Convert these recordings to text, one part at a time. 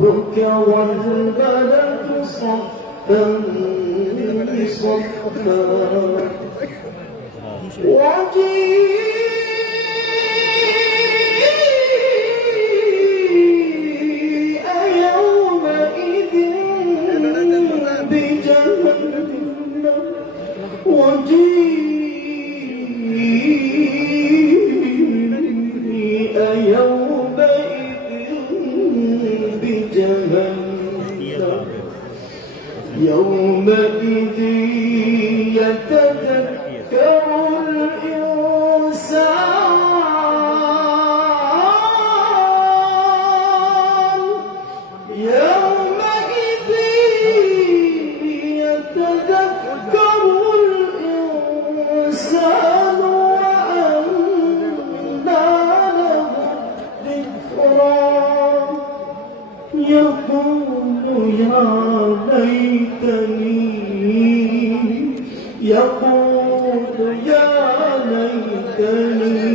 ربك والملك صفا صفا وجيء يومئذ بجهنم وجيء يومئذ بجهنم يومئذ يتذكر الإنسان يومئذ يتذكر الإنسان وأنى له الذكرى يقول يا ليتني يقول يا ليتني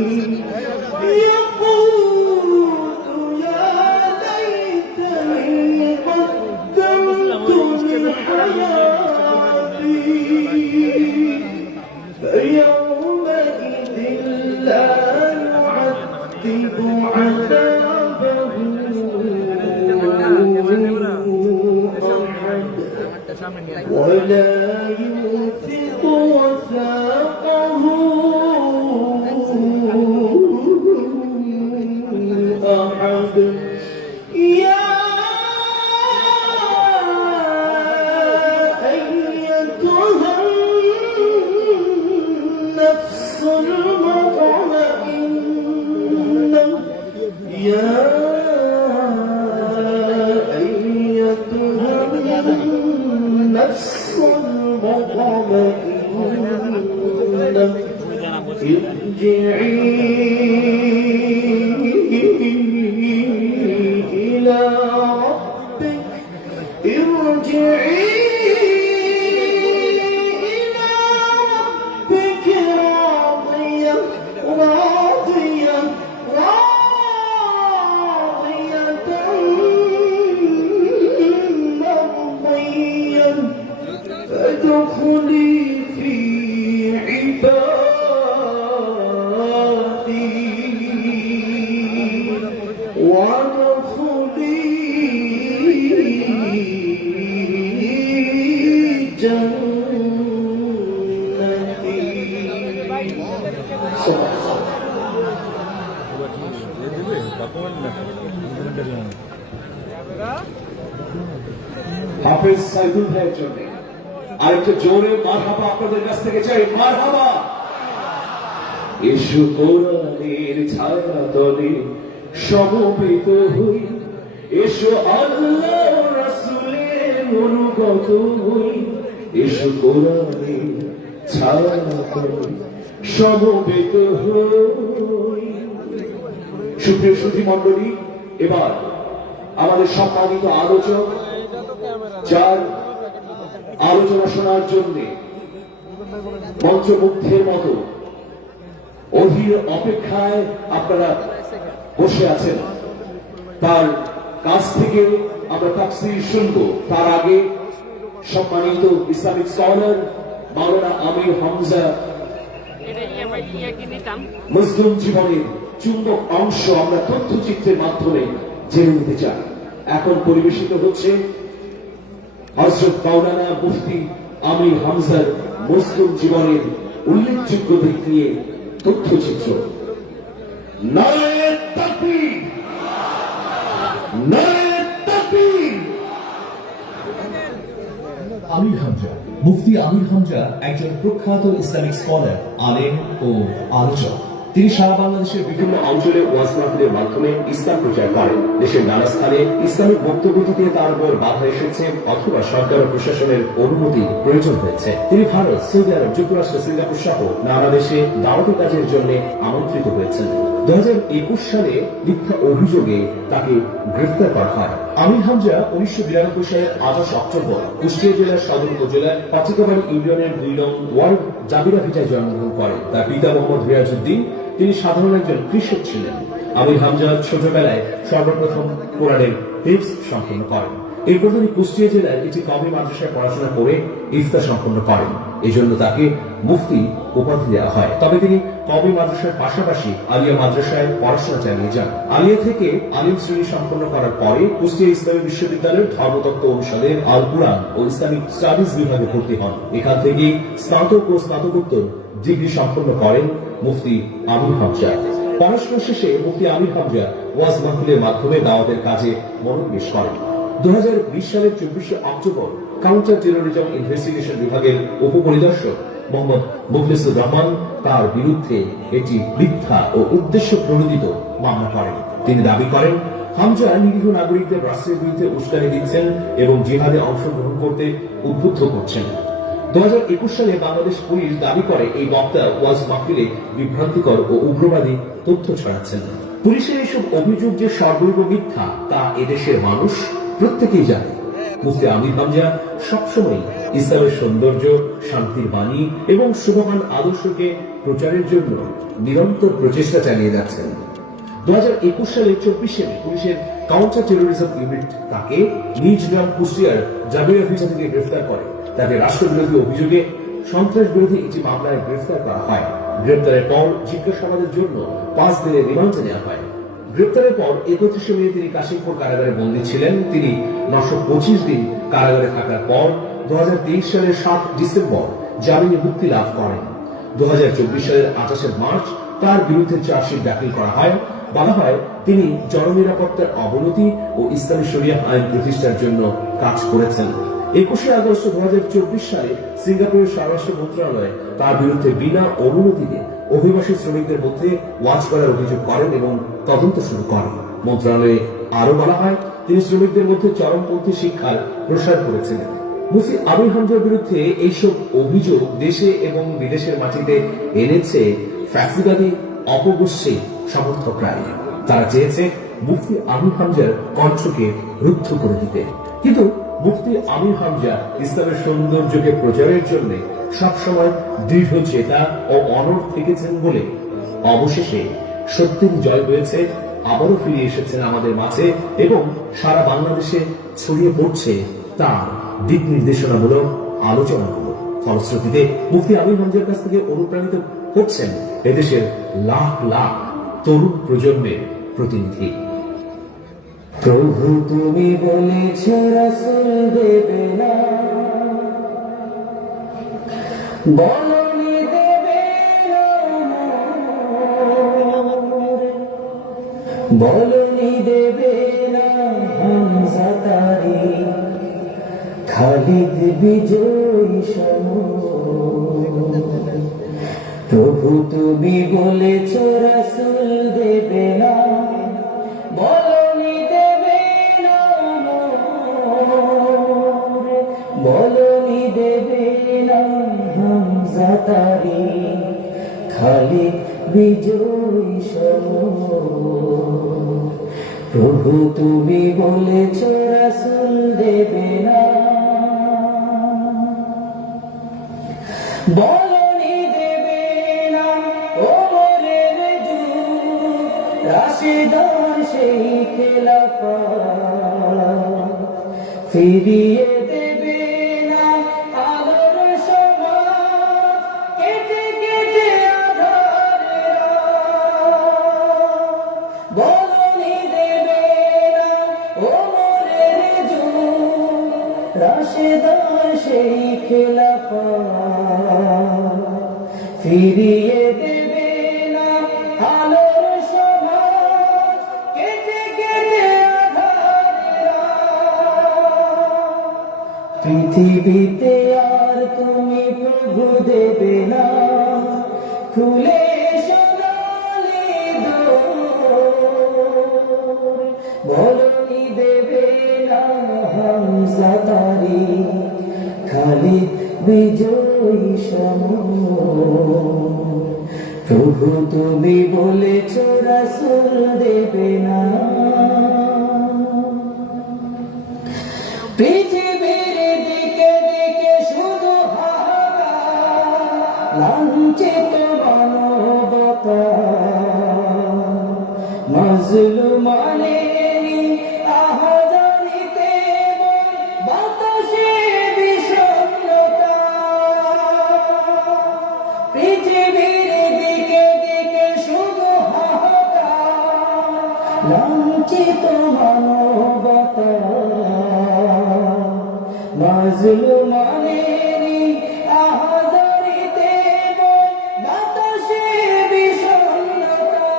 يقول يا ليتني قدمت لحياتي فيومئذ لا يعذب عذابه ولا يوثق وثاقه أحد يا أيتها النفس المطمئنة يا أيتها النفس المطمئنة ارجعي إلى ربك ارجعي إلى ربك راضية راضية راضية مرضية فادخلي في عبادي وادخلي جنتي হাফেজ সাইদুল ভাইয়ের জন্য আরেকটা জোরে মারহাবা আপনাদের কাছ থেকে চাই মারহাবা এসো কোরআনের ছায়া তলে সমবেত হই এসো আল্লাহ রাসূলের অনুগত হই এসো কোরআনের ছায়া তলে সমবেত হই সুপ্রিয় সুধী মণ্ডলী এবার আমাদের সম্মানিত আলোচক যার আলোচনা শোনার জন্য মন্ত্রমুগ্ধের মতো অধীর অপেক্ষায় আপনারা বসে আছেন তার কাছ থেকে আমরা তাফসীর শুনব তার আগে সম্মানিত ইসলামিক স্কলার মাওলানা আমির হামজা মুসলিম জীবনের চুম্বক অংশ আমরা তথ্যচিত্রের মাধ্যমে জেনে নিতে চাই এখন পরিবেশিত হচ্ছে হযরত মাওলানা মুফতি আমির হামজার মুসলিম জীবনের উল্লেখযোগ্য দিক নিয়ে তথ্যচিত্র নারায়ে তাকবীর নারায়ে তাকবীর আমির হামজা মুফতি আমির হামজা একজন প্রখ্যাত ইসলামিক স্কলার আলেম ও আলোচক তিনি সারা বাংলাদেশের বিভিন্ন অঞ্চলে ওয়াজ মাহফিলের মাধ্যমে ইসলাম প্রচার করেন দেশের নানা স্থানে ইসলামিক বক্তব্য দিতে তার উপর বাধা এসেছে অথবা সরকার ও প্রশাসনের অনুমতি প্রয়োজন হয়েছে তিনি ভারত সৌদি আরব যুক্তরাষ্ট্র সিঙ্গাপুর সহ নানা দেশে দাওয়াতি কাজের জন্য আমন্ত্রিত হয়েছেন 2021 সালে মিথ্যা অভিযোগে তাকে গ্রেফতার করা হয়। আমির হামজা 1992 সালের 28 অক্টোবর কুষ্টিয়া জেলার সদর উপজেলার পাটিকাবাড়ি ইউনিয়নের 2 নং ওয়ার্ড জাবিরা ভিটায় জন্মগ্রহণ করেন। তার পিতা মোহাম্মদ রিয়াজউদ্দিন, তিনি সাধারণ একজন কৃষক ছিলেন। আমির হামজা ছোটবেলায় সর্বপ্রথম কোরআনের হিফজ সম্পন্ন করেন। এরপর তিনি কুষ্টিয়া জেলায় একটি কওমি মাদ্রাসায় পড়াশোনা করে ইফতা সম্পন্ন করেন। এজন্য তাকে মুফতি উপাধি দেওয়া হয়। তবে তিনি কওমি মাদ্রাসার পাশাপাশি আলিয়া মাদ্রাসায় পড়াশোনা চালিয়ে যান। আলিয়া থেকে আলিম শ্রেণী সম্পন্ন করার পরে কুষ্টিয়া ইসলামী বিশ্ববিদ্যালয়ের ধর্মতত্ত্ব অনুষদের আল কুরআন ও ইসলামিক স্টাডিজ বিভাগে ভর্তি হন। এখান থেকে স্নাতক ও স্নাতকোত্তর ডিগ্রি সম্পন্ন করেন মুফতি আমির হামজা। পড়াশোনা শেষে মুফতি আমির হামজা ওয়াজ মাহফিলের মাধ্যমে দাওয়াতের কাজে মনোনিবেশ করেন। 2020 সালের 24 অক্টোবর কাউন্টার টেরোরিজম ইনভেস্টিগেশন বিভাগের উপপরিদর্শক মোহাম্মদ মুখলিসুর রহমান তার বিরুদ্ধে একটি মিথ্যা ও উদ্দেশ্য প্রণোদিত মামলা করেন। তিনি দাবি করেন হামজা নিরীহ নাগরিকদের রাষ্ট্রের বিরুদ্ধে উস্কানি দিচ্ছেন এবং জিহাদে অংশগ্রহণ করতে উদ্বুদ্ধ করছেন। 2021 সালে বাংলাদেশ পুলিশ দাবি করে এই বক্তা ওয়াজ মাহফিলে বিভ্রান্তিকর ও উগ্রবাদী তথ্য ছড়াচ্ছেন। পুলিশের এইসব অভিযোগ যে সর্বৈব মিথ্যা তা এদেশের মানুষ প্রত্যেকেই জানে। মুফতি আমির হামজা সবসময় ইসলামের সৌন্দর্য, শান্তির বাণী এবং শুভমান আদর্শকে প্রচারের জন্য নিরন্তর প্রচেষ্টা চালিয়ে যাচ্ছেন। 2021 সালের 24 পুলিশের কাউন্টার টেরোরিজম ইউনিট তাকে নিজ গ্রাম কুষ্টিয়ার জাবিরা ভিটা থেকে গ্রেফতার করে। তাকে রাষ্ট্রবিরোধী অভিযোগে সন্ত্রাস বিরোধী একটি মামলায় গ্রেফতার করা হয়। গ্রেফতারের পর জিজ্ঞাসাবাদের জন্য 5 দিনের রিমান্ডে নেওয়া হয়। গ্রেপ্তারের পর 31 মে তিনি কাশিমপুর কারাগারে বন্দী ছিলেন। তিনি 925 দিন কারাগারে থাকার পর 2023 সালের 7 ডিসেম্বর জামিনে মুক্তি লাভ করেন। 2024 সালের 28 মার্চ তার বিরুদ্ধে চার্জশিট দাখিল করা হয়। বলা হয় তিনি জননিরাপত্তার অবনতি ও ইসলামী শরিয়া আইন প্রতিষ্ঠার জন্য কাজ করেছেন। 21 আগস্ট 2024 সালে সিঙ্গাপুরের স্বরাষ্ট্র মন্ত্রণালয় তার বিরুদ্ধে বিনা অনুমতিতে অভিবাসী শ্রমিকদের মধ্যে ওয়াজ করার অভিযোগ করেন এবং তদন্ত শুরু করেন। মন্ত্রণালয়ে আরো বলা হয় তিনি শ্রমিকদের মধ্যে চরমপন্থী শিক্ষার প্রসার করেছিলেন। মুফতি আমির হামজার বিরুদ্ধে এইসব অভিযোগ দেশে এবং বিদেশের মাটিতে এনেছে ফ্যাসিবাদী অপগোষ্ঠী সমর্থকরা। তারা চেয়েছে মুফতি আমির হামজার কণ্ঠকে রুদ্ধ করে দিতে। কিন্তু মুফতি আমির হামজা ইসলামের সৌন্দর্যকে প্রচারের জন্য সবসময় দৃঢ় চেতা ও অনড় থেকেছেন বলে অবশেষে সত্যের জয় হয়েছে। আবারও ফিরে এসেছেন আমাদের মাঝে এবং সারা বাংলাদেশে ছড়িয়ে পড়ছে তার দিক নির্দেশনামূলক আলোচনাগুলো। ফলশ্রুতিতে মুফতি আমির হামজার কাছ থেকে অনুপ্রাণিত হচ্ছেন এদেশের লাখ লাখ তরুণ প্রজন্মের প্রতিনিধি। প্রভু তুমি বলেছ রাসূল দেবে না, বলনি দেবে না, বলনি দেবে না হামজা তারি, খালিদ বিজয়ী সমর। প্রভু তুমি বলেছ রাসূল দেবে না, বলনি দেবে না, বলনি দেবে না হামজা তারি, খালিদ বিজয়ী সমর। প্রভু তুমি বলেছ রাসূল দেবে না, বলনি দেবে না ওমরের যুগ, রাশিদার সেই খেলাফত, ফিরিয়ে দেবে না আলোর সমাজ, কেটে কেটে আধারের রাত। বলনি দেবে না ওমরের যুগ, রাশিদার সেই খেলাফত, ফিরিয়ে দেবে না আলোর সমাজ, কেটে কেটে আধারের রাত। পৃথিবীতে আর তুমি প্রভু দেবে না, খুলে সোনালি দোর। বলনি দেবে না হামজা তারি, খালিদ বিজয়ী সমর। প্রভু তুমি বলেছ রাসূল দেবে না, পৃথিবীর দিকে দিকে শুধু হাহাকার, লাঞ্ছিত মানবতা, মাজলুমানেরই আহাজারিতে বাতাসে বিষণ্ণতা, পৃথিবীর দিকে দিকে শুধু হাহাকার, লাঞ্ছিত মানবতা, মাজলুমানেরই আহাজারিতে বাতাসে বিষণ্ণতা,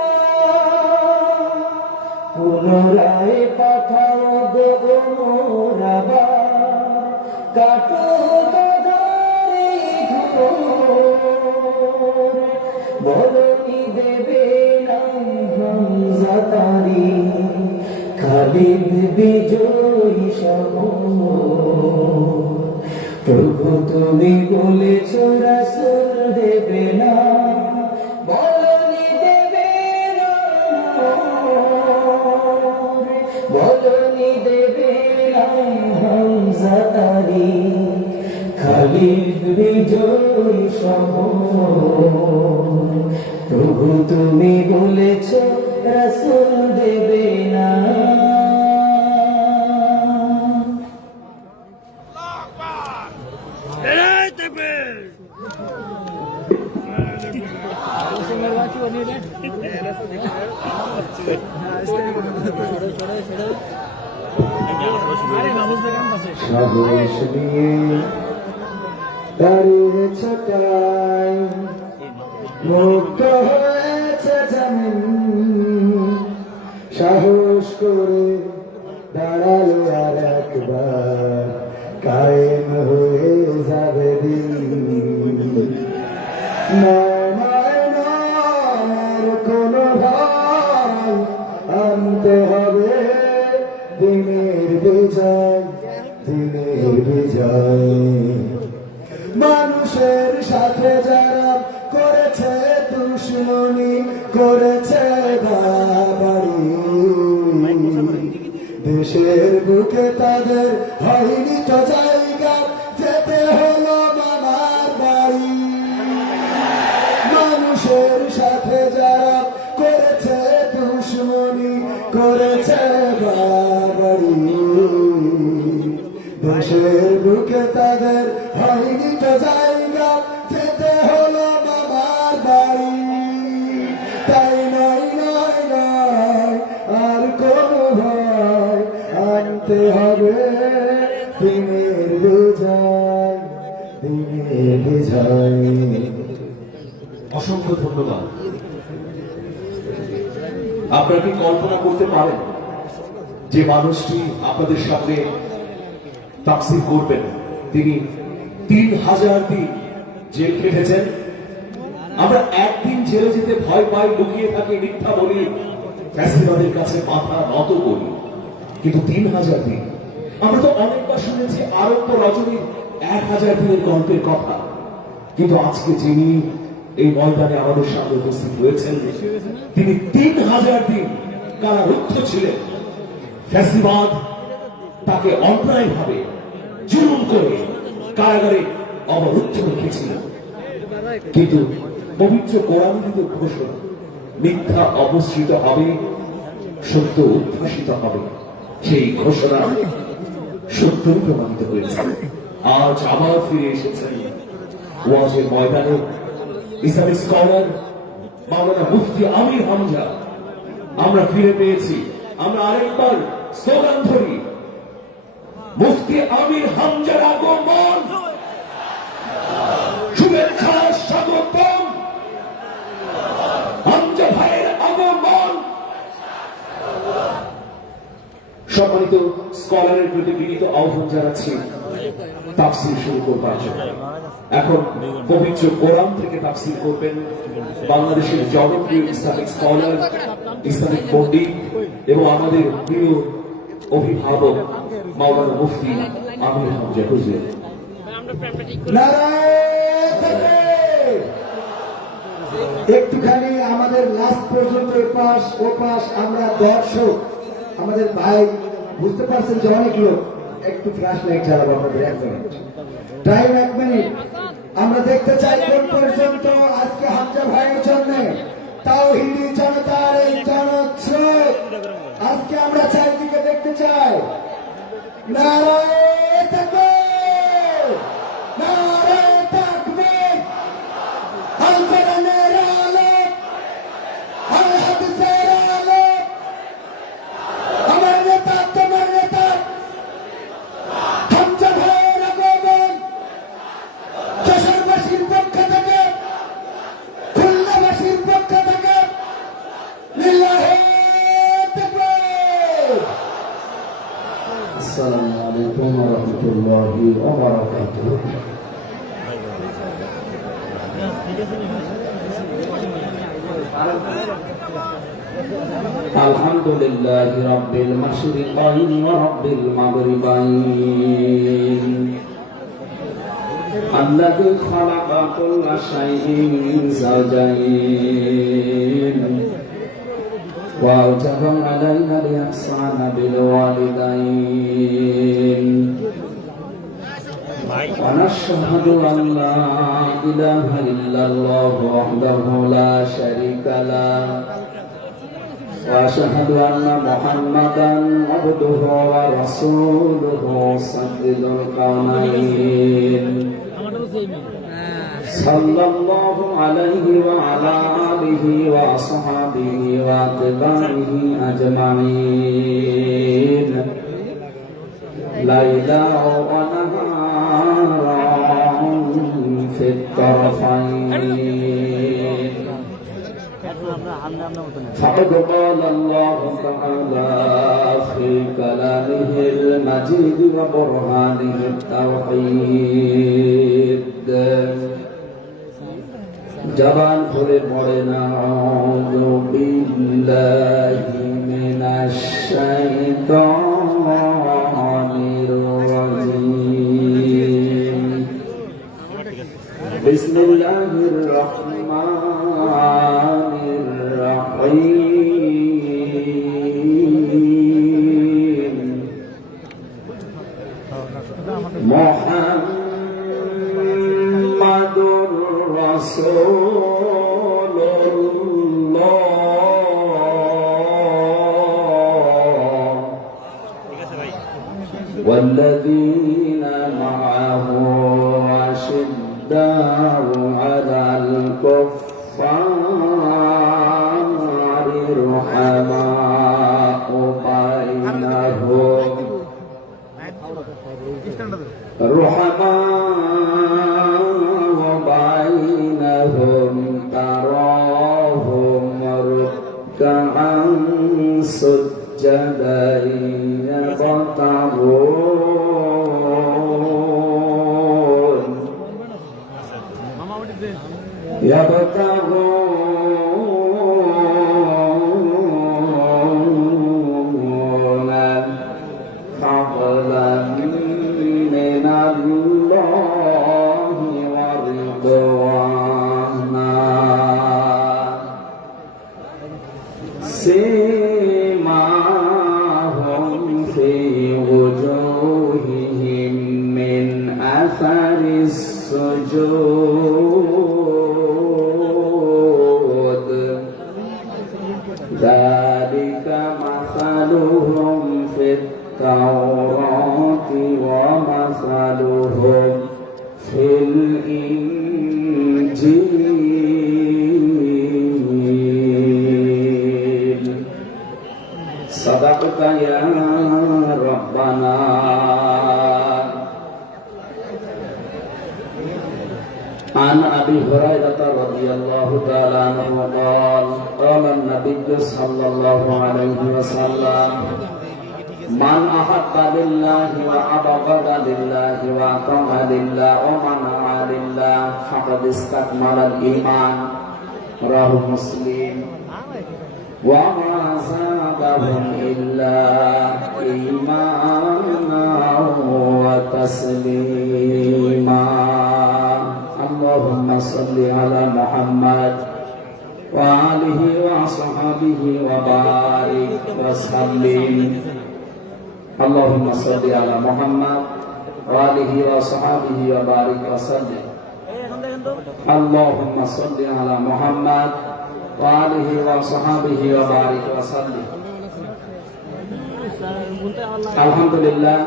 পুনরায় পাঠাও গো মোরাবার, কাটুক ধরে ঘোর, বলনি দেবে না হামজা তারি, খালিদ বিজয়ী সমর। প্রভু তুমি বলেছ রাসূল দেবে না, বলনি দেবে না, বলনি দেবে না হামজা তারি, খালিদ বিজয়ী সমর। প্রভু তুমি বলেছ রাসূল দেবে না। সাহস নিয়ে দাঁড়িয়েছ তাই, মুক্ত হয়েছে জামিন, সাহস করে দাঁড়ালে আর একবার, কায়েম হয়ে যাবে দিন। নয় নয় নয় আর কোনো ভয়, আনতে হবে দিনের বিজয়, দিনের বিজয়। মানুষের সাথে যারা করেছে দুশমনি, করেছে বাড়াবাড়ি, দেশের বুকে তাদের হয়নি তো জায়গা, যেতে হলো মামার বাড়ি। মানুষের সাথে যারা করেছে দুশমনি, করেছে বাড়াবাড়ি, দেশের বুকে তাদের হয়নি তো জায়গা, যেতে হলো মামার বাড়ি। তাই নয় নয় নয় আর কোনো ভয়, আনতে হবে দিনের বিজয়, দিনের বিজয়। অসংখ্য ধন্যবাদ। আপনারা কি কল্পনা করতে পারেন যে মানুষটি আপনাদের সামনে তাফসীর করবেন, তিনি 3000 দিন জেল খেটেছেন। আমরা একদিন জেলে যেতে ভয় পাই, লুকিয়ে থাকি, মিথ্যা বলি, ফ্যাসিবাদের কাছে মাথা নত করি, কিন্তু 3000 দিন। আমরা তো অনেকবার শুনেছি আরব্য রজনীর 1000 দিনের গল্পের কথা, কিন্তু আজকে যিনি এই ময়দানে আমাদের সামনে উপস্থিত হয়েছেন, তিনি 3000 দিন কারারুদ্ধ ছিলেন। ফ্যাসিবাদ তাকে অন্যায়ভাবে জুলুম করে কারাগারে অবরুদ্ধ রেখেছিল, কিন্তু পবিত্র কোরআনের ঘোষণা, মিথ্যা অপসৃত হবে, সত্য উদ্ভাসিত হবে, সেই ঘোষণা সত্য প্রমাণিত হয়েছে। আজ আবার ফিরে এসেছেন ওয়াজের ময়দানে ইসলামিক স্কলার মাওলানা মুফতি আমির হামজা। আমরা ফিরে পেয়েছি, আমরা আরেকবার স্লোগান ধরি, মুফতি আমির হামজার আগমন, শুভেচ্ছা স্বাগতম, হামজা ভাইয়ের আগমন। সম্মানিত স্কলারের প্রতি বিনীত আহ্বান জানাচ্ছি তাফসীর শুরু করবার জন্য। এখন পবিত্র কোরআন থেকে তাফসীর করবেন বাংলাদেশের জনপ্রিয় ইসলামিক স্কলার, ইসলামিক পণ্ডিত এবং আমাদের প্রিয় অভিভাবক মাওলানা মুফতি আমির হামজা হুজুর। নারায়ে তাকবীর। একটুখানি আমাদের লাস্ট পর্যন্ত এপাশ ওপাশ আমরা দর্শক আমাদের ভাই বুঝতে পারছেন যে অনেক লোক, একটু ফ্ল্যাশ লাইট চালাবো আপনাদের 1 মিনিট টাইম, 1 মিনিট। আমরা দেখতে চাই কোন পর্যন্ত আজকে হামজা ভাইয়ের জন্য তাওহীদি জনতার এই জনস্রোত আজকে আমরা চারিদিকে দেখতে চাই। নারায়ে তাকবীর, নারায়ে তাকবীর, আল কোরআনের আলো, আল হাদিসের আলো, আমার নেতা তোমার নেতা হামজা ভাইয়ের আগমন যশোরবাসীর পক্ষ থেকে, খুলনাবাসীর পক্ষ থেকে লিল্লাহি তাকবীর। আসসালামু আলাইকুম ওয়া রাহমাতুল্লাহি ওয়া বারাকাতুহু। আলহামদুলিল্লাহি রাব্বিল মাশরিকাইন ওয়া রাব্বিল মাগরিবাইন আল্লাযী খালাকা কুল্লা শাইইন যাওজাইন ওয়া আওজাবা আলাইনা লিহসানা বিল ওয়ালিদাইন ওয়া নাশহাদু আন লা ইলাহা ইল্লাল্লাহু ওয়াহদাহু লা শারীকা লাহু وأشهد أن محمدا عبده ورسوله سيد الكونين صلى الله عليه وعلى آله وأصحابه وأتباعه أجمعين ليلا ونهارا في الطرفين فقد قال الله تعالى في كلامه المجيد وبرهانه التوحيد জবান খুলে পড়েন আউযু বিল্লাহি মিনাশ শাইতানির রাজীম বিসমিল্লাহির রাহমানির রহিম মুহাম্মাদুর রাসূলুল্লাহ والذين معه أشداء على الكفار رحماء بينهم تراهم ركعا سجدا يبتغون فضلا من الله ورضوانا سيماهم في وجوههم من أثر السجود ذلك مثلهم في التوراة ومثلهم في الإنجيل صدقت يا ربنا عن أبي هريرة رضي الله تعالى عنه قال قال النبي صلى الله عليه وسلم من أحب لله وأبغض لله وأطاع لله ومنع لله فقد استكمل الإيمان رواه مسلم وما زادهم إلا إيمانا وتسليما اللهم صل على محمد وصحبه وبارك وسلم اللهم صل على محمد وآله وصحبه وبارك وسلم اللهم صل على محمد وآله وصحبه وبارك وسلم আলহামদুলিল্লাহ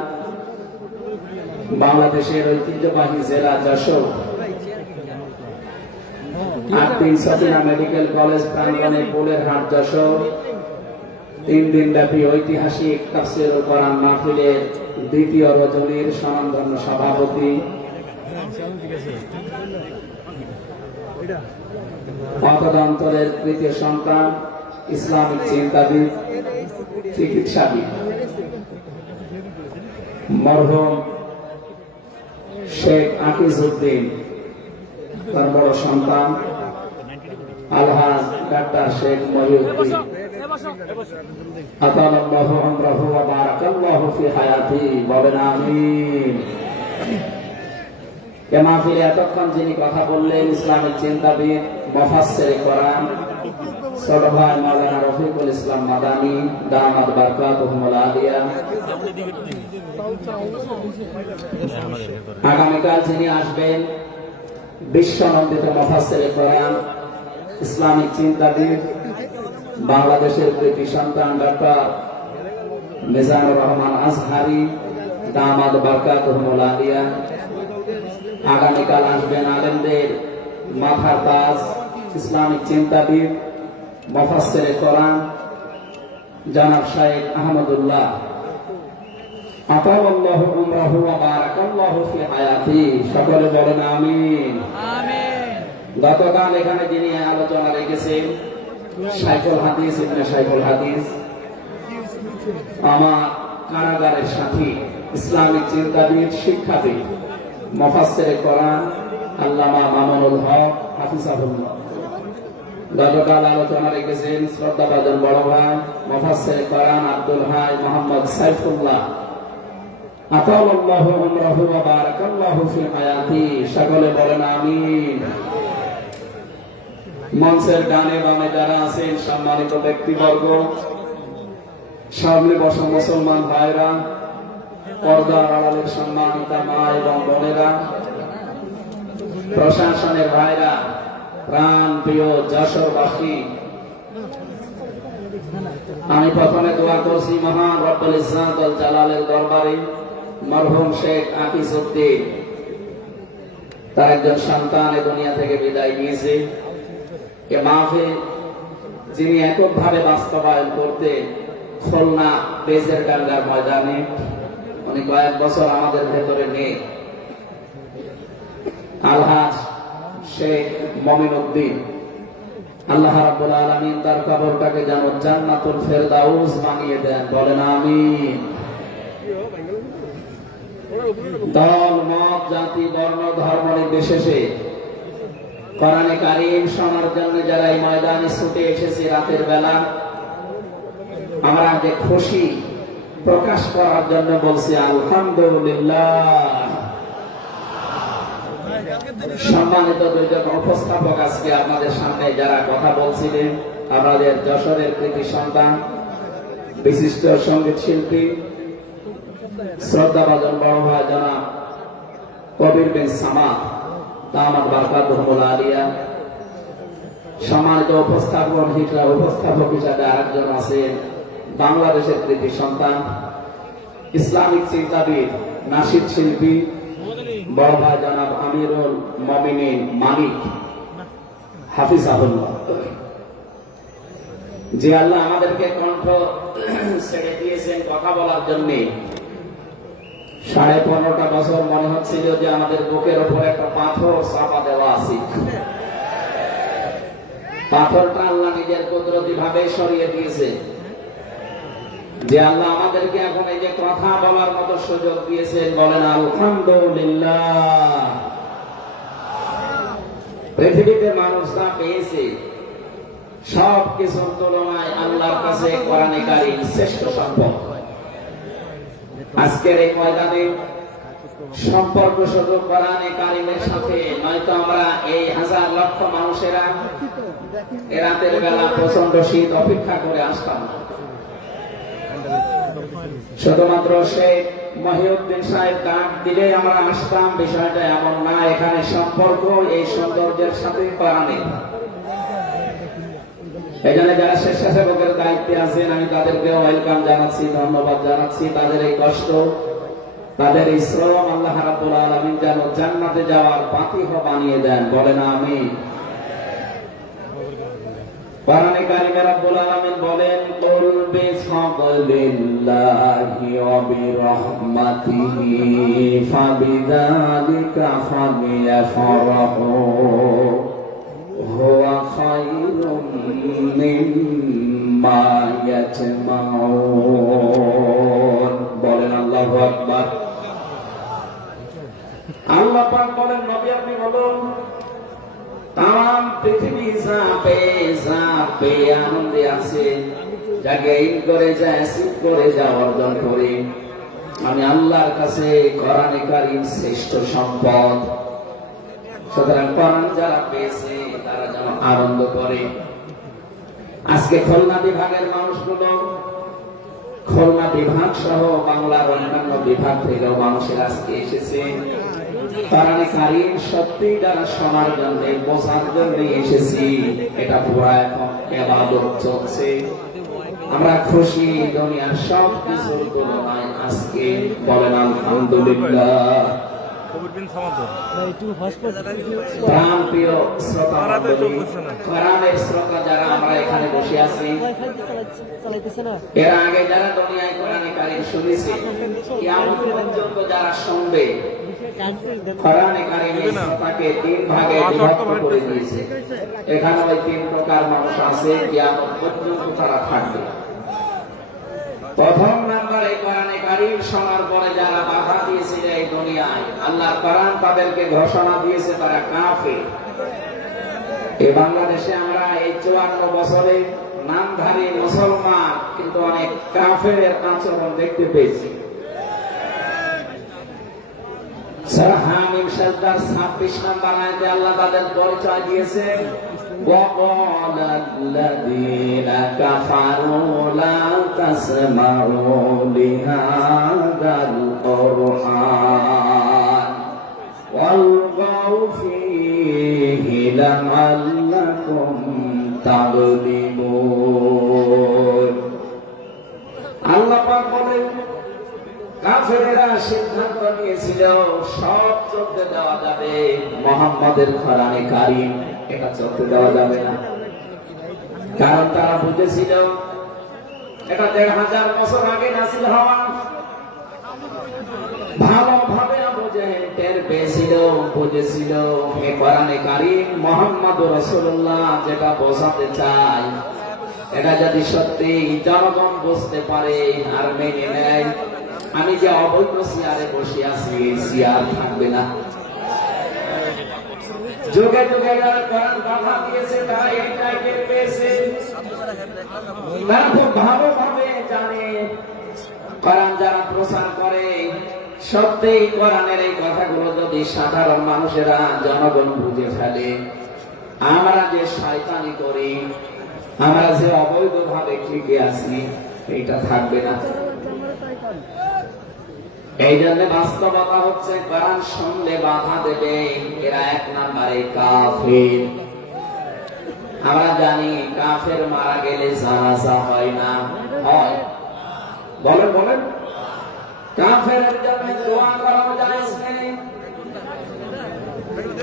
বাংলাদেশের ঐতিহ্যবাহী জেলা যশোর আটদিন সফিনা মেডিকেল কলেজ প্রাঙ্গণে ফুলের হাট যশোর 3 দিন ব্যাপী ঐতিহাসিক তাফসীরুল কোরআন মাহফিলের দ্বিতীয় রজনীর স্বনামধন্য সভাপতি মতদন্তরের তৃতীয় সন্তান ইসলামিক চিন্তাবিদ চিকিৎসাবিদ মরহুম শেখ আকিজউদ্দিন তার বড় সন্তান আলহাজ ডাক্তার শেখ মহিউদ্দিন আতালাল্লাহু আমরাহু ওয়া বারাকাল্লাহু ফি হায়াতি বলেন আমিন। এ মাহফিলে এতক্ষণ যিনি কথা বললেন ইসলামিক চিন্তাবিদ মুফাসসিরে কোরআন ছোট ভাই মাওলানা রফিকুল ইসলাম মাদানী দামাত বারকাতুহুল আলিয়া। আগামীকাল যিনি আসবেন বিশ্বনন্দিত মুফাসসিরে কোরআন ইসলামিক চিন্তাবিদ বাংলাদেশের কৃতি সন্তান ডক্টর মিজানুর রহমান আজহারি দামাত বারকাতুহুল আলিয়া। আগামীকাল আসবেন আলেমদের মাথার তাজ ইসলামিক চিন্তাবিদ মুফাসসিরে কোরআন জনাব শাইখ আহমদুল্লাহ আতাওয়াল্লাহু উমরাহু ওয়া বারাকাল্লাহু ফি হায়াতি সকলে বলেন আমিন। গতকাল এখানে যিনি আলোচনা রেখেছেন শাইখুল হাদিস ইবনে শাইখুল হাদিস আমার কারাগারের সাথী ইসলামিক চিন্তাবিদ শিক্ষাবিদ মুফাসসিরে কোরআন আল্লামা মামুনুল হক হাফিজাহুল্লাহ। গতকাল আলোচনা রেখেছেন শ্রদ্ধাভাজন বড় ভাই মুফাসসিরে কোরআন আব্দুল হাই মোহাম্মদ সাইফুল্লাহ আতাওয়াল্লাহু উমরাহু ওয়া বারাকাল্লাহু ফি হায়াতি সকলে বলেন আমিন। মঞ্চের ডানে বামে যারা আছেন সম্মানিত ব্যক্তিবর্গ, সামনে বসা মুসলমান ভাইরা, পর্দার আড়ালের সম্মানিতা মা এবং বোনেরা, প্রশাসনের ভাইরা, প্রাণ প্রিয় যশোরবাসী, আমি প্রথমে দোয়া করছি মহান রব্বুল ইজ্জত ওয়াল জালালের দরবারে মরহুম শেখ আকিজউদ্দিন তার একজন সন্তান এই দুনিয়া থেকে বিদায় নিয়েছে। এ মাহফিল যিনি এককভাবে বাস্তবায়ন করতে খুলনা বেজেরডাঙ্গার ময়দানে উনি কয়েক বছর আমাদের ভেতরে নেই আলহাজ শেখ মমিনুদ্দিন আল্লাহ রাব্বুল আলামিন তার কবরটাকে যেন জান্নাতুল ফেরদাউস বানিয়ে দেন বলেন আমিন। দল মত জাতি বর্ণ ধর্ম নির্বিশেষে কোরআনে কারীম শোনার জন্য যারা এই ময়দানে ছুটে এসেছে রাতের বেলা আমরা যে খুশি প্রকাশ করার জন্য বলছি আলহামদুলিল্লাহ। সম্মানিত দুইজন উপস্থাপক আজকে আপনাদের সামনে যারা কথা বলছিলেন আমাদের যশোরের কৃতি সন্তান বিশিষ্ট সঙ্গীত শিল্পী শ্রদ্ধাভাজন বড় ভাই জনাব কবির বিন সামাদ দামাত বারকাতুহুল আলিয়া। সম্মানিত উপস্থাপক হিসেবে আরেকজন আছেন বাংলাদেশের কৃতি সন্তান ইসলামিক চিন্তাবিদ নাশিদ শিল্পী বড় ভাই জনাব আমিরুল মুমিনিন মালিক হাফিজাহুল্লাহ। যে আল্লাহ আমাদেরকে কণ্ঠ ছেড়ে দিয়েছেন কথা বলার জন্য। 15.5 বছর মনে হচ্ছিল যে আমাদের বুকের উপর একটা পাথর চাপা দেওয়া আছে। পাথরটা আল্লাহ নিজের কুদরতি ভাবে সরিয়ে দিয়েছে। যে আল্লাহ আমাদেরকে এখন এই যে কথা বলার মতো সুযোগ দিয়েছেন বলেন আলহামদুলিল্লাহ। পৃথিবীতে মানুষ যা পেয়েছে সব কিছুর তুলনায় আল্লাহর কাছে কোরআনে কারীম শ্রেষ্ঠ সম্পদ। আজকের এই ময়দানে সম্পর্ক শুধু কোরআনে কারীমের সাথে নয়তো আমরা এই হাজার লক্ষ মানুষেরা এ রাতের বেলা প্রচন্ড শীত, অপেক্ষা করে আসতাম না। শুধুমাত্র শেখ মহিউদ্দিন সাহেব ডাক দিলে আমরা আসতাম, বিষয়টা এমন না। এখানে সম্পর্ক এই সৌন্দর্যের সাথে কোরআনের। এই জন্য যারা স্বেচ্ছাসেবকের দায়িত্বে আছেন, আমি তাদেরকে ওয়েলকাম জানাচ্ছি, ধন্যবাদ জানাচ্ছি। তাদের এই কষ্ট, তাদের এই শ্রম আল্লাহ রাব্বুল আলামিন যেন জান্নাতে যাওয়ার পাতিহ বানিয়ে দেন, বলেন আমিন। কোরআনে কারিমে রাব্বুল আলামিন বলেন, কুল বিফাদলিল্লাহি ওয়া বিরহমাতিহি ফাবিযালিকা ফালইফরাহু হুয়া খায়রুম মিম্মা ইয়াজমাউন। বলেন আল্লাহু আকবার। আল্লাহ পাক বলেন, নবী আপনি বলুন, তাম পৃথিবী যাবে আনন্দে আছে, যাকে ঈদ করে যায়, সিদ্ধ করে যা অর্জন করে, আমি আল্লাহর কাছে কোরআনে কারীম শ্রেষ্ঠ সম্পদ। সুতরাং কোরআন যারা পেয়েছে তারা যেন আনন্দ করে। আজকে খুলনা বিভাগের মানুষগুলো, খুলনা বিভাগ সহ বাংলার অন্যান্য বিভাগ থেকেও মানুষের আজকে এসেছে কোরআনে কারীম সত্যি যারা শোনার জন্য, বোঝার জন্য এসেছি। এটা পুরো এখন ইবাদত চলছে। আমরা খুশি, দুনিয়ার সব কিছুর তুলনায় আজকে বলেন আলহামদুলিল্লাহ। প্রাণপ্রিয় শ্রোতা মণ্ডলী, কোরআনের শ্রোতা যারা আমরা এখানে বসে আছি, এর আগে যারা দুনিয়ায় কোরআনে কারীম শুনেছে, কিয়ামত পর্যন্ত যারা শুনবে, কোরআনে কারীমের শ্রোতাকে তিন ভাগে বিভক্ত করে দিয়েছে। এখানে ওই তিন প্রকার মানুষ আছে, কিয়ামত পর্যন্ত তারা থাকবে। প্রথম নাম্বারে কোরআনে কারীম শোনার পরে যারা বাধা দিয়েছিল এই দুনিয়ায়, আল্লাহর কোরআন তাদেরকে ঘোষণা দিয়েছে তারা কাফের। এই বাংলাদেশে আমরা এই 54 বছরে নামধারী মুসলমান, কিন্তু অনেক কাফেরের আচরণ দেখতে পেয়েছি। সূরা হামিম সাজদার 26 নম্বর আয়াতে আল্লাহ তাদের পরিচয় দিয়েছেন, وَقَالَ الَّذِينَ كَفَرُوا لَا تَسْمَعُوا لِهَذَا الْقُرْآنِ وَالْغَوْا فِيهِ لَعَلَّكُمْ تَغْلِبُونَ। আল্লাহ পাক বলেন, কাফেরেরা সিদ্ধান্ত নিয়েছিল সব চলতে দেওয়া যাবে, মুহাম্মাদের কোরআনে কারীম এটা চলতে দেওয়া যাবে না। কারণ তারা বুঝেছিল এটা ১৫০০ বছর আগে নাযিল হওয়া। ভালোভাবে আবু জেহেল টের পেয়েছিল, বুঝেছিল এই কোরআনে কারীম মুহাম্মদুর রাসূলুল্লাহ যেটা বোঝাতে চায়, এটা যদি সত্যি জনগণ বুঝতে পারে আর মেনে নেয়, আমি যে অবৈধ চেয়ারে বসে আছি, এই চেয়ার থাকবে না। যুগে যুগে যারা কোরআন কথা দিয়েছে তারা এই টাইপের পেয়েছে। তারা খুব ভালোভাবে জানে কোরআন যারা প্রচার করে, সত্যি কোরআনের এই কথাগুলো যদি সাধারণ মানুষেরা, জনগণ বুঝে ফেলে, আমরা যে শয়তানি করি, আমরা যে অবৈধভাবে টিকে আছি, এটা থাকবে না। এই জন্য বাস্তবতা হচ্ছে কোরআন শুনলে বাধা দেবে এরা 1 নম্বরে কাফের। আমরা জানি কাফের মারা গেলে জানাজা হয় না, হয়? বলেন বলেন, কাফের জন্য দোয়া করা যায় না।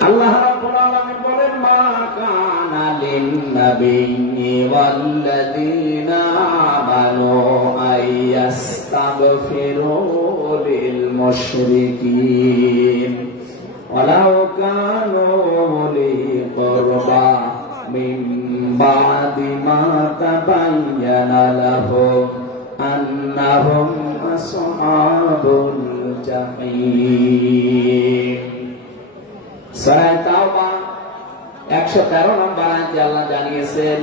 আল্লাহ রাব্বুল আলামিন বলেন, মা কানা লিন-নাবিয়্যি ওয়াল্লাযীনা আমানু আইয়াস্তাগফিরু লিল-মুশরিকিন ওয়ালাউ কানু উলি কুরবা মিন বা'দি মা তাবায়্যানা লাহুম আন্নাহুম আসহাবুল জাহিম। সূরা তাওবা 113 নম্বর আয়াতে আল্লাহ জানিয়েছেন,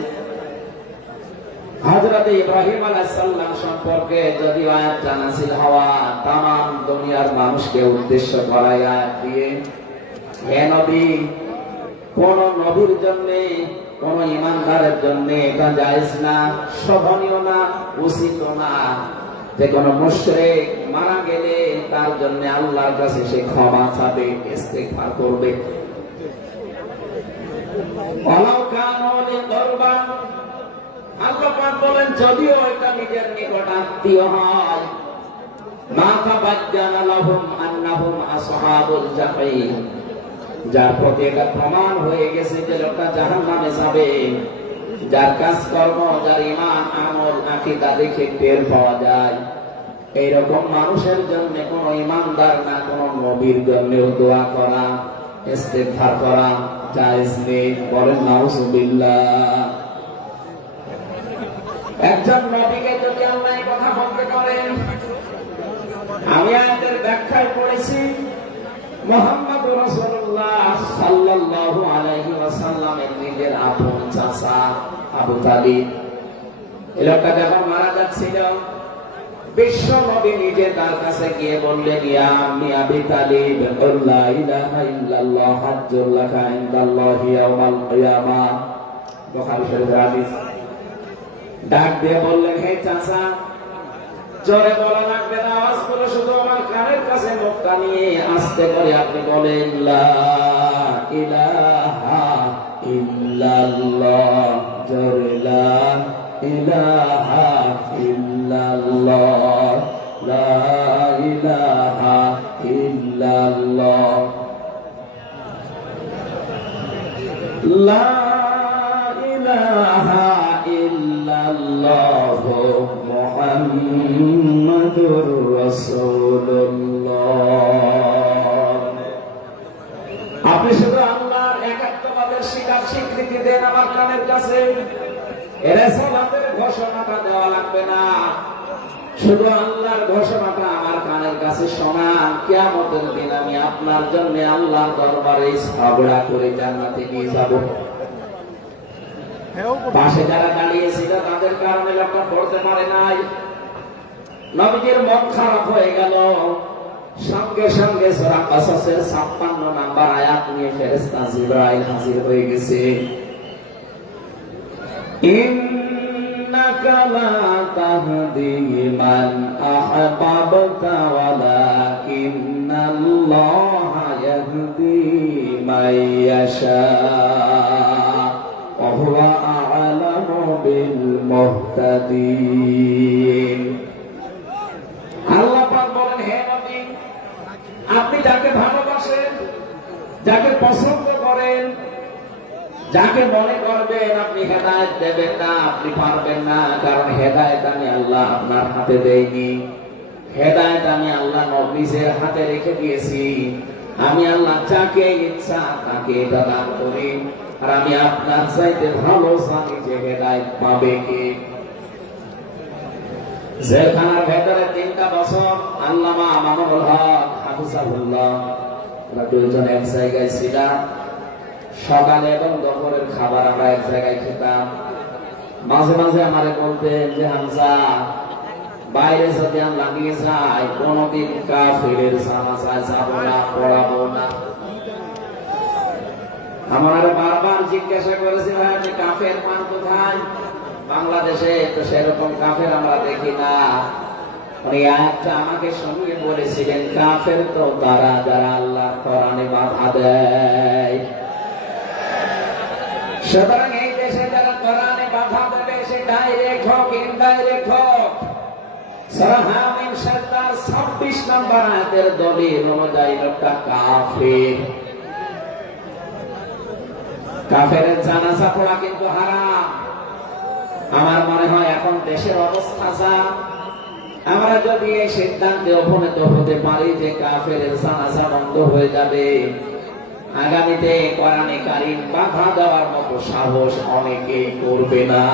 হযরত ইব্রাহিম আলাইহিস সালাম সম্পর্কে যদি আয়াত নাযিল হওয়া, তামাম দুনিয়ার মানুষকে উদ্দেশ্য করা আয়াত দিয়ে, হে নবী, কোন নবীর জন্য কোন ইমানদারের জন্য এটা জায়েজ না, শোভনীয় না, উচিত না যে কোন মুশরিক মারা গেলে তার জন্য আল্লাহর কাছে সে ক্ষমা চাবে, ইস্তিগফার করবে। ওয়ালাউ কানু লিকুরবা, আল্লাহ পাক বলেন যদিও এটা নিজের নিকট আত্মীয় হয়, মা তাবাজ্জানা লাহুম আন্নাহুম আসহাবুল জাহিম, যার প্রতি এটা প্রমাণ হয়ে গেছে যে লোকটা জাহান্নামে যাবে, যার কাজকর্ম, যার ঈমান, আমল, আকীদা দেখে টের পাওয়া যায়, এইরকম মানুষের জন্য কোন ইমানদার না কোন নবীর জন্যও দোয়া করা, ইস্তিগফার করা জায়েজ নেই। বলেন নাউজুবিল্লাহ। একজন নবীকে যদি আল্লাহ এই কথা বলতে পারেন, আমি আয়াতের ব্যাখ্যায় পড়েছি মুহাম্মদুর রাসূলুল্লাহ সাল্লাল্লাহু আলাইহি ওয়াসাল্লামের নিজের আপন চাচা আবু তালিব, এই লোকটা যখন মারা যাচ্ছিল, বিশ্ব নবী নিজে তার কাছে গিয়ে বললেন, ইয়া আম্মি আবি তালিব, লা ইলাহা ইল্লাল্লাহ হাজ্জুল লাকা ইনদাল্লাহি ইয়াওমাল কিয়ামাহ। বুখারী শরীফের হাদিস। ডাক দিয়ে বললেন, হে চাচা, জোরে বলা লাগবে না, আওয়াজ করে শুধু আমার কানের কাছে মুখটা নিয়ে আস্তে করে আপনি বলেন, লা ইলাহা ইল্লাল্লাহ, জোরে লা ইলাহা ইল্লাল্লাহ, লা ইলাহা ইল্লাল্লাহ, লা ইলাহা ইল্লাল্লাহ মুহাম্মাদুর রাসূলুল্লাহ। আপনি শুধু আল্লাহর একাত্মবাদের স্বীকৃতি দেন আমার কানের কাছে, এর সালাতের ঘোষণাটা দেওয়া লাগবে না, শুধু আল্লাহর ঘোষণাটা আমার কানের কাছে শোনান। কিয়ামতের দিন আমি আপনার জন্য আল্লাহর দরবারে ঝগড়া করে জান্নাতে নিয়ে যাব। পাশে যারা দাঁড়িয়েছিল তাদের কারণে লোকটা পড়তে পারে নাই, নবীজির মন খারাপ হয়ে গেল। সঙ্গে সঙ্গে সূরা কাসাসের ৫৬ নাম্বার আয়াত নিয়ে ফেরেশতা জিবরাইল হাজির হয়ে গেছে। ইন্নাকা লা তাহদি মান আহবাবতা ওয়ালাকিন্নাল্লাহা ইয়াহদি মান ইয়াশা ওয়া হুয়া আ'লামু বিল মুহতাদিন। আল্লাহ পাক বলেন, হে নবী, আপনি যাকে ভালোবাসেন, যাকে পছন্দ করেন, যাকে মনে করবেন আপনি হেদায়েত দেবেন না, আপনি পারবেন না, কারণ হেদায়েত আমি আল্লাহ আপনার হাতে দেইনি। হেদায়েত আমি আল্লাহ নবীর হাতে রেখে দিয়েছি। আমি আল্লাহ যাকে ইচ্ছা তাকে এটা দান করি, আর আমি আপনার চাইতে ভালো জানি যে হেদায়েত পাবে কে। জেলখানার ভেতরে ৩টা বছর আল্লামা মামুনুল হক হাফিজাহুল্লাহ, আমরা দুইজন এক জায়গায় ছিলাম। সকালে এবং দুপুরের খাবার আমরা এক জায়গায় খেতাম। মাঝে মাঝে আমারে বলতেন যে, হামজা, বাইরে যদি আমরা নিয়ে যাই কোনদিন কাফিরের জানাজায় যাব না, পড়াবো না। আমার বারবার জিজ্ঞাসা করেছে, ভাই আপনি কাফের মান কোথায়? বাংলাদেশে তো সেরকম কাফের আমরা দেখি না। উনি একটা আমাকে শুনিয়ে বলেছিলেন, কাফের তো তারা যারা আল্লাহ কোরআনে বাধা দেয়। সুতরাং এই দেশে যারা কোরআনে বাধা দেবে, সে ডাইরেক্ট হোক ইনডাইরেক্ট হোক, সূরা হামিম সাজদার ২৬ নম্বর আয়াতের দলিল অনুযায়ী লোকটা কাফের। কাফেরের জানাজা পড়া কিন্তু হারাম। আমার মনে হয় এখন দেশের অবস্থা যা, আমরা যদি এই সিদ্ধান্তে উপনীত হতে পারি যে কাফেরের জানাজা বন্ধ হয়ে যাবে, আগামীতে কোরআনে কারীম বাধা দেওয়ার মতো সাহস অনেকে করবে না।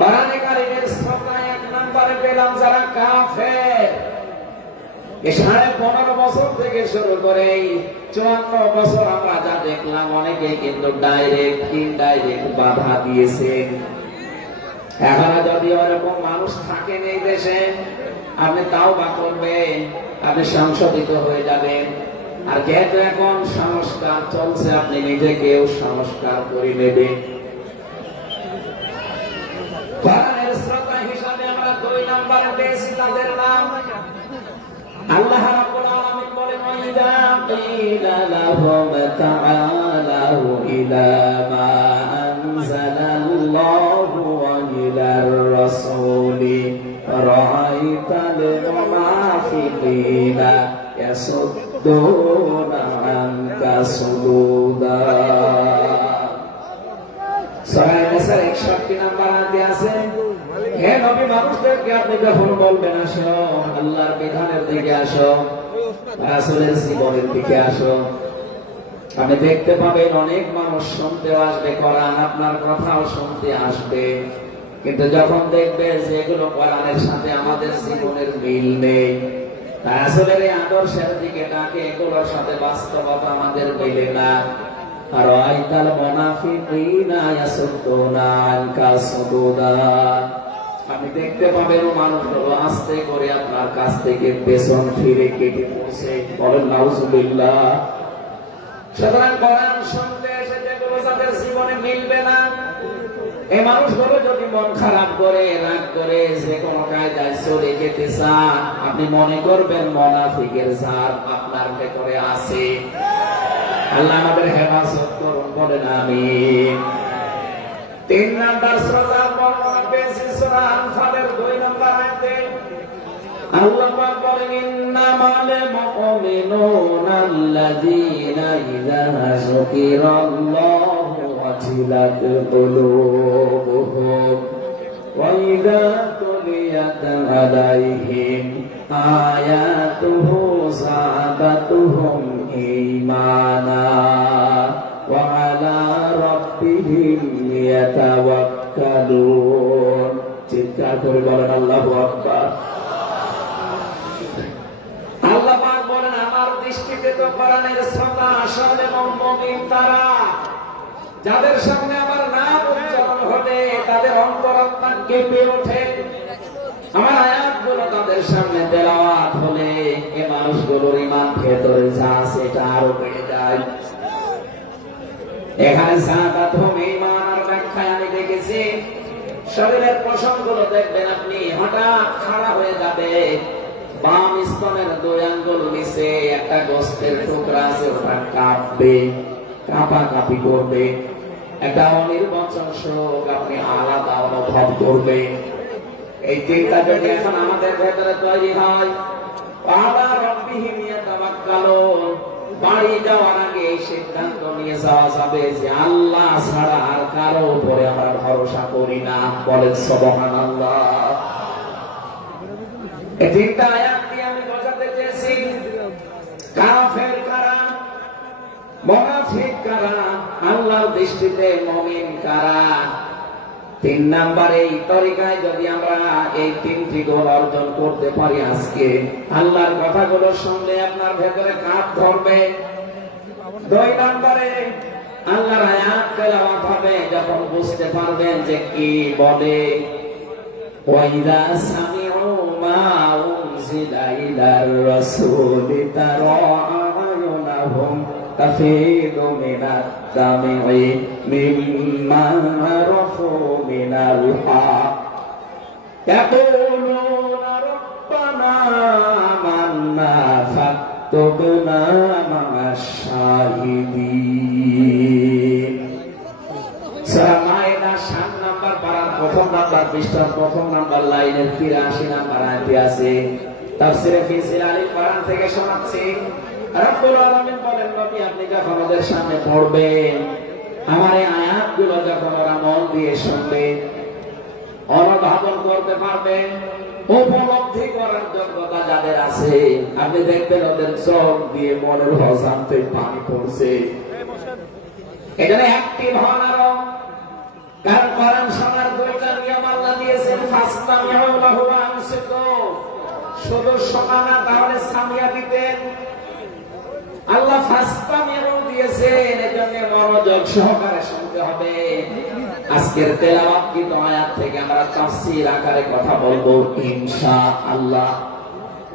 কোরআনে কারীমের সূরা ১ নম্বরে পেলাম যারা কাফের। ১৫.৫ বছর থেকে শুরু করে ৫৪ বছর আমরা যা দেখলাম, অনেকে কিন্তু ডাইরেক্ট ইনডাইরেক্ট বাধা দিয়েছেন। এখনো যদি ওরকম মানুষ থাকেন এই দেশে, আপনি তাওবা করবেন, আপনি সংশোধিত হয়ে যাবেন। আর যেহেতু এখন সংস্কার চলছে, আপনি নিজেকেও সংস্কার করে নেবেন। কোরআনের শ্রোতা হিসাবে আমরা 2 নম্বরে পেয়েছি তাদের নাম। আল্লাহ রাব্বুল আলামিন বলেন, ওয়াইদা কিলা লাহুম তাআলাউ ইলা মা আনজালাল্লাহু ওয়া ইলার রাসূলি রাআইতাল মুনাফিকিনা ইয়াসুদ্দুনা আনকা সুদুদা। সূরা নিসার 61 নম্বর আয়াতে আছে, হে নবী, মানুষদেরকে আপনি যখন বলবেন আসো আল্লাহর বিধানের দিকে আসো, রাসূলের জীবনের দিকে আসো, আপনি দেখতে পাবেন অনেক মানুষ শুনতেও আসবে, কোরআন আপনার কথাও শুনতে আসবে, কিন্তু যখন দেখবে যে এগুলো কোরআনের সাথে আমাদের জীবনের মিল নেই, রাসূলের এই আদর্শের দিকে ডাকে, এগুলোর সাথে বাস্তবতা আমাদের মিলে না, আর আইতাল মুনাফিকিনা ইয়াসুদ্দুনা আনকা সুদুদা, আপনি দেখতে পাবেন মানুষগুলো আস্তে করে আপনার কাছ থেকে পেছন ফিরে কেটে পড়ছে। বলেন নাউজুবিল্লাহ। সুতরাং কোরআন শুনতে এসে যেগুলো যাদের জীবনে মিলবে না, এই মানুষগুলো যদি মন খারাপ করে, রাগ করে, যে কোনো কায়দায় চলে যেতে চান, আপনি মনে করবেন মুনাফিকের জাত আপনার ভেতরে আছে। আল্লাহ আমাদের হেফাজত করুন, বলেন আমিন। 3 নাম্বার শ্রোতা বর্ণনা পেয়েছি সূরা আনফালের 2 নম্বর আয়াতে। আল্লাহ পাক বলেন, ইন্নামাল মুমিনুনা আল্লাযীনা ইযা যুকিরাল্লাহু ওয়াজিলাত কুলুবুহুম ওয়া ইযা তুলিয়াত আলাইহিম আয়াতুহু যাদাতুহুম ঈমানা ওয়া আলা রাব্বিহিম ইয়াতাওয়াক্কালুন। চিৎকার করে বলেন আল্লাহু আকবার। আল্লাহ পাক বলেন, আমার দৃষ্টিতে তো কোরআনের শ্রোতা আসলে মুমিন তারা, যাদের সামনে আমার নাম উচ্চারণ হবে তাদের অন্তরাত্মা কেঁপে ওঠে, আমার আয়াতগুলো তাদের সামনে তেলাওয়াত হলে এই মানুষগুলোর ঈমান ভেতরে যা আছে এটা আরো বেড়ে যায়। এখানে যাদাতুহুম ঈমানার ব্যাখ্যায় আমি দেখেছি, শরীরের পশমগুলো দেখবেন আপনি হঠাৎ খাড়া হয়ে যাবে, বাম স্তনের 2 আঙ্গুল নিচে একটা গোস্তের টুকরা আছে, ওটা কাঁপবে, কাঁপাকাঁপি করবে, একটা অনির্বাচন শোক আপনি আলাদা অনুভব করবে। এই 3টা যদি এখন আমাদের ভেতরে তৈরি হয়, আলা রাব্বিহিম ইয়াতাওয়াক্কালুন, বাড়ি যাওয়ার আগে এই সিদ্ধান্ত নিয়ে যাওয়া যাবে যে আল্লাহ ছাড়া আর কারো উপরে আমরা ভরসা করি না। বলেন সুবহানাল্লাহ। এই 3টা আয়াত দিয়ে আমি বোঝাতে চেয়েছি কাফের কারা, মুনাফিক কারা, আল্লাহর দৃষ্টিতে মুমিন কারা। 3 নাম্বারে এই তরিকায় যদি আমরা এই 3টি গুণ অর্জন করতে পারি, আজকে আল্লাহর কথাগুলো শুনলে আপনার ভেতরে কাঁপ ধরবে। 2 নাম্বারে আল্লাহর আয়াত তেলাওয়াত হবে, যখন বুঝতে পারবেন যে কি বলে, ওয়াইদা সামিউ মা উনজিলা ইলার রাসূলি তারা আয়ুনাহুম তাফিদু মিনাদ দামি মিম্মা আরাফু মিনাল হক ইয়াকুলুনা রাব্বানা আমান্না ফাকতুবনা মা'আশ শাহিদিন। সূরা মায়েদা 7 নাম্বার পারার 1 নাম্বার পৃষ্ঠার 1 নাম্বার লাইনের 83 নাম্বার আয়াতে আছে। তাফসীরে ফি জিলালিল কোরআন থেকে শোনাচ্ছি। রব্বুল আলামিন বলেন, নবী আপনি যখন ওদের সামনে পড়বেন, আমার এই আয়াতগুলো যখন ওরা মন দিয়ে শুনবে, অনুধাবন করতে পারবে, উপলব্ধি করার যোগ্যতা যাদের আছে, আপনি দেখবেন ওদের চোখ দিয়ে মনের অজান্তে পানি পড়ছে। এখানে অ্যাক্টিভ হন আরো, কারণ কোরআন শোনার 2টা নিয়ম আল্লাহ দিয়েছেন, ফাসতামিউ লাহু ওয়া আনসিতু। শুধু শোনা না, তাহলে সামিয়া দিতেন। আল্লাহ ফাসতামিউ দিয়েছেন, এজন্য মনোযোগ সহকারে শুনতে হবে। আজকের তেলাওয়াতকৃত আয়াত থেকে আমরা তাফসীর আকারে কথা বলবো ইনশাআল্লাহ।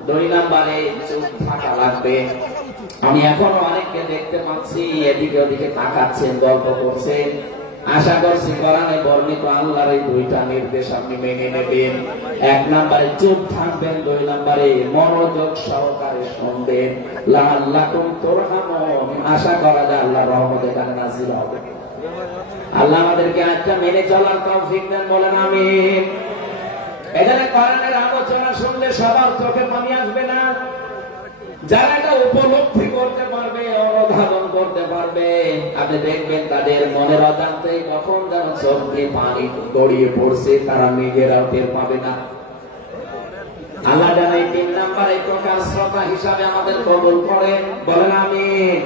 2 নম্বরে চুপ থাকা লাগবে। আমি এখনো অনেককে দেখতে পাচ্ছি এদিকে ওদিকে তাকাচ্ছেন, গল্প করছেন। আশা করছি কোরআনে বর্ণিত আল্লাহর এই দুইটা নির্দেশ আপনি মেনে নেবেন। 1 নম্বরে চুপ থাকবেন, 2 নম্বরে মনোযোগ সহকারে শুনবেন। লাআল্লাকুম তুরহামুন, আশা করা যায় আল্লাহর রহমত এখানে নাযিল হবে। আল্লাহ আমাদেরকে আজকে মেনে চলার তৌফিক দেন, বলেন আমিন। এখানে কোরআনের আলোচনা শুনলে সবার চোখে পানি আসবে না। যারা এটা উপলব্ধি করতে পারবে, অনুধাবন করতে পারবে, আপনি দেখবেন তাদের মনের অজান্তেই কখন যেন চোখ দিয়ে পানি গড়িয়ে পড়ছে, তারা নিজেরাও টের পাবে না। আল্লাহ যেন এই 3 নাম্বার এই প্রকার শ্রোতা হিসাবে আমাদের কবুল করেন, বলেন আমিন।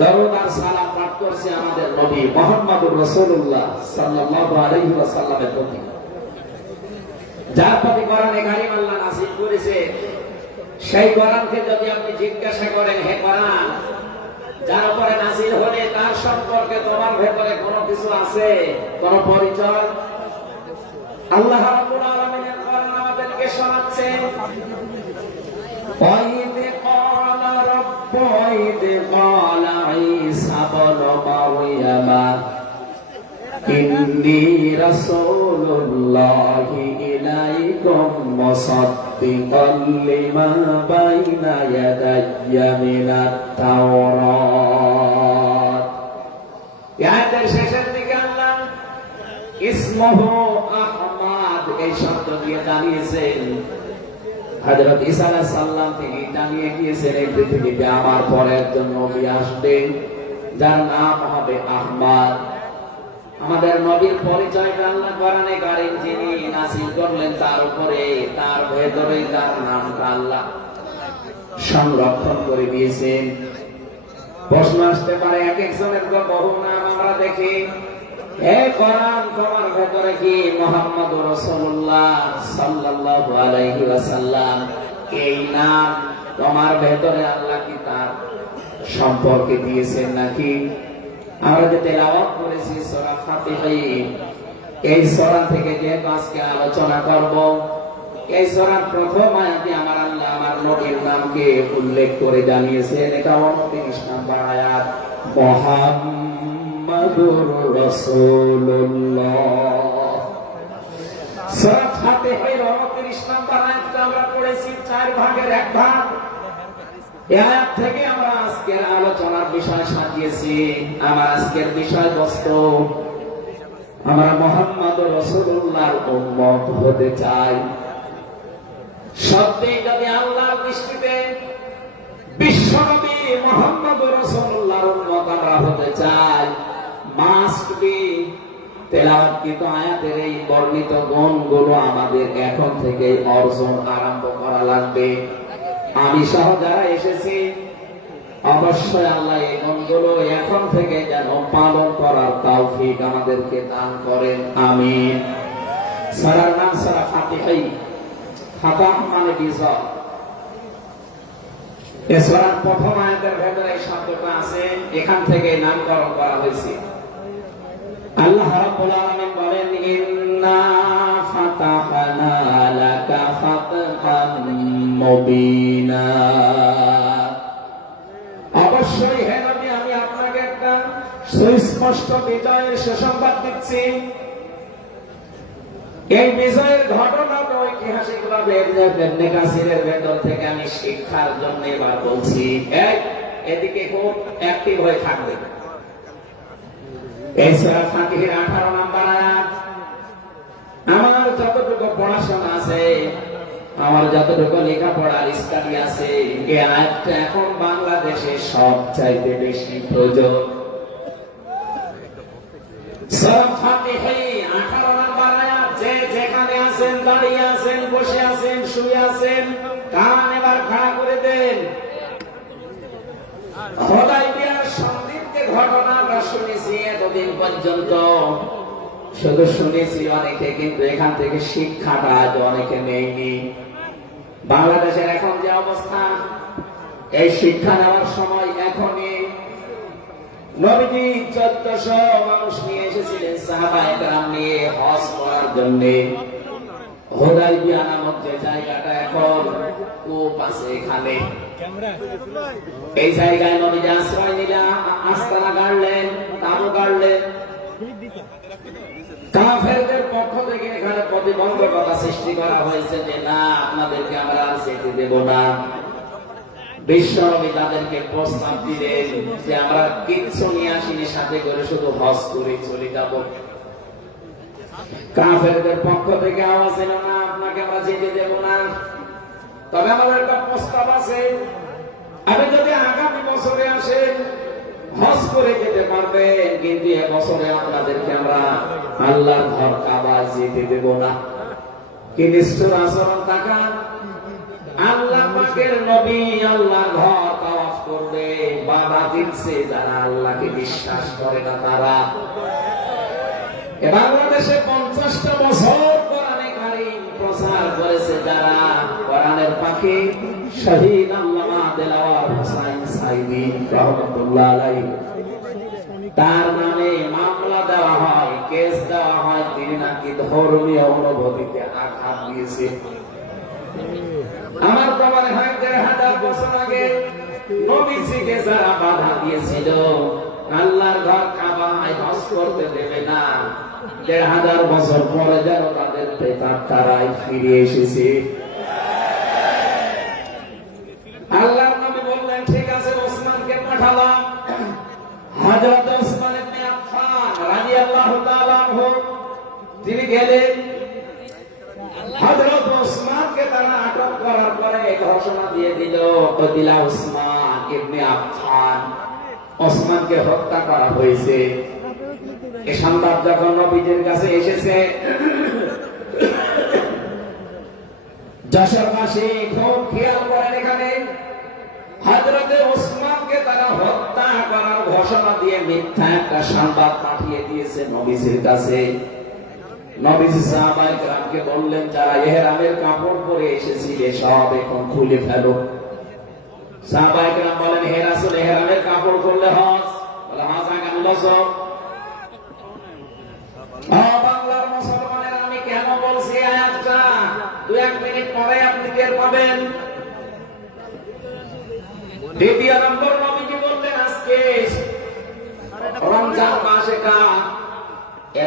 দরুদ আর সালাম পাঠ করছি আমাদের নবী মুহাম্মদুর রাসূলুল্লাহ সাল্লাল্লাহু আলাইহি ওয়াসাল্লামের প্রতি, যার প্রতি কোরআনে কারীম আল্লাহ নাযিল করেছে। সেই কোরআনকে যদি আপনি জিজ্ঞাসা করেন, হে কোরআন, যার উপরে নাযিল হলে তার সম্পর্কে তোমার ভেতরে কোনো কিছু আছে, কোনো পরিচয়? আল্লাহ রাব্বুল আলামিনের কোরআন আমাদেরকে শোনাচ্ছে, وَإِذْ قَالَ عِيسَى ابْنُ مَرْيَمَ إِنِّي رَسُولُ اللَّهِ إِلَيْكُمْ مُصَدِّقًا لِمَا بَيْنَ يَدَيَّ مِنَ التَّوْرَاةِ। আয়াতের শেষের দিকে আল্লাহ ইসমুহু আহমদ এই শব্দ দিয়ে জানিয়েছেন হযরত ঈসা আলাইহিস সালাম থেকে জানিয়ে গিয়েছেন এই পৃথিবীতে আমার পরে একজন নবী আসবেন যার নাম হবে আহমদ। আমাদের নবীর পরিচয়টা আল্লাহ কোরআনে কারীম যিনি নাযিল করলেন তার উপরে, তার ভেতরে তার নামটা আল্লাহ সংরক্ষণ করে দিয়েছেন। প্রশ্ন আসতে পারে, এক একজনের তো বহু নাম আমরা দেখি। হে কোরআন, তোমার ভেতরে কি মুহাম্মদুর রাসূলুল্লাহ সাল্লাল্লাহু আলাইহি ওয়াসাল্লাম এই নাম তোমার ভেতরে আল্লাহ কি তার সম্পর্কে দিয়েছেন নাকি? আমরা যে তেলাওয়াত করেছি সূরা ফাতিহা, এই সূরা থেকে যে আজকে আলোচনা করব, এই সূরার প্রথম আয়াতে আমার আল্লাহ আমার নবীর নামকে উল্লেখ করে জানিয়েছেন। এটা 29 নম্বর আয়াত, মুহাম্মাদুর রাসূলুল্লাহ। সূরা ফাতিহার 29 নম্বর আয়াতটা আমরা পড়েছি 4 ভাগের 1 ভাগ। এই আয়াত থেকে আমরা আজকের আলোচনার বিষয় সাজিয়েছি। আমার আজকের বিষয়বস্তু, আমরা মুহাম্মদুর রাসূলুল্লাহর উম্মত হতে চাই। সত্যি যদি আল্লাহর দৃষ্টিতে বিশ্বনবী মুহাম্মদুর রাসূলুল্লাহর উম্মত আমরা হতে চাই, মাস্ট বি তেলাওয়াতকৃত আয়াতের এই বর্ণিত গুণগুলো আমাদের এখন থেকে অর্জন আরম্ভ করা লাগবে। আমি সহ যারা এসেছি অবশ্যই আল্লাহ এই গুণগুলো এখন থেকে যেন পালন করার তৌফিক আমাদেরকে দান করেন, আমিন। সূরার নাম সূরা ফাতিহা। ফাতাহ মানে বিজয়। এই সূরার প্রথম আয়াতের ভেতরে এই শব্দটা আছে, এখান থেকে নামকরণ করা হয়েছে। আল্লাহ রাব্বুল আলামিন বলেন, ইন্না ফাতাহনা লাকা ফাতহান মুবিনা। অবশ্যই হে নবী, আমি আপনাকে একটা সুস্পষ্ট বিজয়ের সুসংবাদ দিচ্ছি। এই বিজয়ের ঘটনাটা ঐতিহাসিকভাবে ইবনে কাসিরের ভেতর থেকে আমি শিক্ষার জন্য এবার বলছি। এদিকে খুব অ্যাক্টিভ হয়ে থাকবে। এই সূরা ফাতিহার 18 নম্বর আয়াত। আমার যতটুকু পড়াশোনা আছে, আমার যতটুকু লেখাপড়ার স্টাডি আছে, এই আয়াতটা এখন বাংলাদেশে সবচাইতে বেশি প্রয়োজন। সূরা ফাতিহা 18 নম্বর আয়াত। যে যেখানে আছেন, দাঁড়িয়ে আছেন, বসে আছেন, শুয়ে আছেন, কান এবার খাড়া করে দেন। হুদায়বিয়ার সন্ধির যে ঘটনা আমরা শুনেছি এতদিন পর্যন্ত, শুধু শুনেছি অনেকে, কিন্তু এখান থেকে শিক্ষাটা আজ অনেকে নেয়নি। বাংলাদেশের এখন যে অবস্থা, এই শিক্ষা নেওয়ার সময় এখনই। নবীজি 1400 মানুষ নিয়ে এসেছিলেন সাহাবায়ে কেরাম নিয়ে হজ করার জন্য। হুদাইবিয়া নামক যে জায়গাটা এখন কূপ আছে এখানে, এই জায়গায় নবীজি আশ্রয় নিলেন, আস্তানা গাড়লেন, তাঁবু গাড়লেন। কাফেরদের পক্ষ থেকে এখানে প্রতিবন্ধকতা সৃষ্টি করা হয়েছে যে না, আপনাদেরকে আমরা আর যেতে দেব না। বিশ্বনবী তাদেরকে প্রস্তাব দিলেন যে আমরা কিচ্ছু নিয়ে আসিনি, সাথে করে শুধু হজ করে চলে যাব। কাফেরদের পক্ষ থেকে আওয়াজ এলো না, আপনাকে আমরা যেতে দেব না, তবে আমাদের একটা প্রস্তাব আছে, আপনি যদি আগামী বছরে আসেন হজ করে যেতে পারবেন, কিন্তু এবছরে আপনাদেরকে আমরা আল্লাহর ঘর কাবা যেতে দেব না। কি নিষ্ঠুর আচরণ! টাকা আল্লাহ পাকের নবী আল্লাহর ঘর তাওয়াফ করবে, বাধা দিচ্ছে যারা আল্লাহকে বিশ্বাস করে না তারা। বাংলাদেশে 50টা বছর কোরআনে কারীম প্রচার করেছে যারা, কোরআনের পাখি শহীদ আল্লামা দেলাওয়ার হোসাইন সাইদি রহমাতুল্লাহ আলাইহি, তার নামে মামলা দেওয়া হয়, কেস দেওয়া হয়, তিনি নাকি ধর্মীয় অনুভূতিতে আঘাত দিয়েছে। আমার তো মনে হয় 1000 বছর আগে নবীজিকে যারা বাধা দিয়েছিল আল্লাহর ঘর কাবায় হজ করতে দেবে না, 1000 বছর পরে যেন তাদের প্রেতার তারাই ফিরে এসেছে। আল্লাহর নবী বললেন ঠিক আছে, ওসমানকে পাঠালাম। হযরত ওসমান ইবনে আফফান রাদিয়াল্লাহু তাআলা আনহু তিনি গেলেন। হযরত ওসমানকে তারা আটক করার পরে ঘোষণা দিয়ে দিল, কতিলা ওসমান ইবনে আফফান, ওসমানকে হত্যা করা হয়েছে। এই সংবাদ যখন নবীজির কাছে এসেছে, যশোরবাসী খুব খেয়াল করেন, এখানে হযরতে ওসমানকে তারা হত্যা করার ঘোষণা দিয়ে মিথ্যা একটা সংবাদ পাঠিয়ে দিয়েছে নবীজির কাছে। নবীজি সাহাবায়ে কেরামকে বললেন, যারা ইহরামের কাপড় পরে এসেছিলে সব এখন খুলে ফেলো। সাহাবায়ে কেরাম বলেন, হে রাসূল, ইহরামের কাপড় খুললে হজ? বলে হজ আগামী বছর। বাংলার মুসলমানের আমি কেন বলছি আয়াতটা, 2-1 মিনিট পরে আপনি টের পাবেন। দ্বিতীয় নম্বর, নবীজি বললেন আজকে রমজান মাস, এটা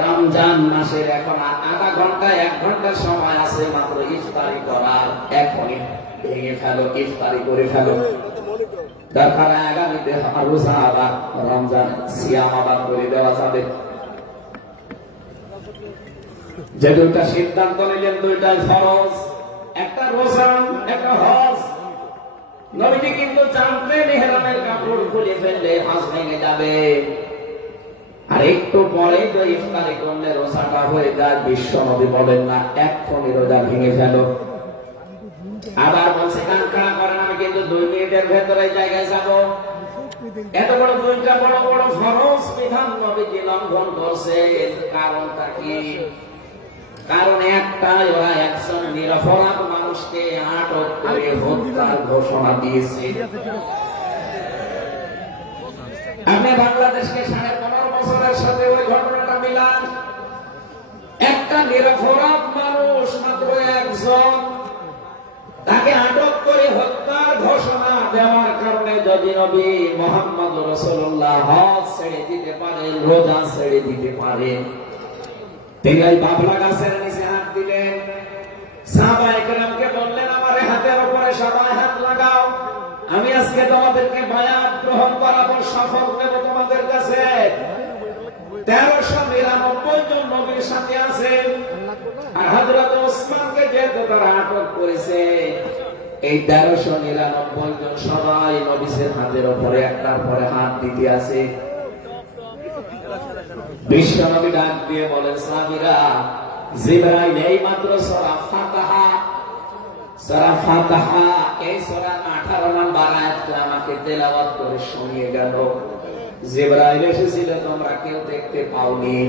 রমজান মাসের এখন আধা ঘন্টা 1 ঘন্টা সময় আছে মাত্র ইফতারি করার, এখনই ভেঙে ফেলো, ইফতারি করে ফেলো। তারপরে আগামীতে রোজা আবার রমজান সিয়াম আবার করে দেওয়া যাবে। যে দুইটা সিদ্ধান্ত নিলেন, দুইটাই ফরজ, একটা রোজা, একটা হজ। নবীজি কিন্তু জানতেন ইহরামের কাপড় খুলে ফেললে হজ ভেঙে যাবে, আর একটু পরেই তো ইফতারি করলে রোজাটা হয়ে যায়। বিশ্ব নবী বলেন না, এক্ষুনি রোজা ভেঙে ফেলো। আবার বলছে, কান খাড়া করেন, আমি কিন্তু 2 মিনিটের ভেতরে জায়গায় যাব। এত বড় দুইটা বড় বড় ফরজ বিধান নবীজি লঙ্ঘন করছে, কারণটা কি? কারণ একটাই, ওরা একজন নিরপরাধ মানুষকে আটক করে হত্যার ঘোষণা দিয়েছে। আপনি বাংলাদেশকে 15.5 বছরের সাথে ওই ঘটনাটা মিলান। একটা নিরপরাধ মানুষ, মাত্র একজন, তাকে আটক করে হত্যার ঘোষণা দেওয়ার কারণে যদি নবী মুহাম্মদ রাসূলুল্লাহ হজ ছেড়ে দিতে পারেন, রোজা ছেড়ে দিতে পারেন, তিনি ওই বাবলা গাছের নিচে হাত দিলেন। সাহাবায়ে কেরামকে বললেন, আমার হাতের উপরে সবাই হাত লাগাও, আমি আজকে তোমাদেরকে বায়াত গ্রহণ করাবো, শপথ নেব তোমাদের কাছে। 1399 জন নবীর সাথে আছে। আর হযরত ওসমানকে যেহেতু তারা আটক করেছে, এই 1399 জন সবাই নবীর হাতের উপরে একটার পরে হাত দিতে আছে। বিশ্ব নবী ডাক দিয়ে বলেন, সাহাবীরা, জিবরাইল এই মাত্র সূরা ফাতিহা এই সূরা 18 নম্বর আয়াতটা আমাকে তেলাওয়াত করে শুনিয়ে গেল। জিবরাইল এসেছিল, তোমরা কেউ দেখতে পাওনি।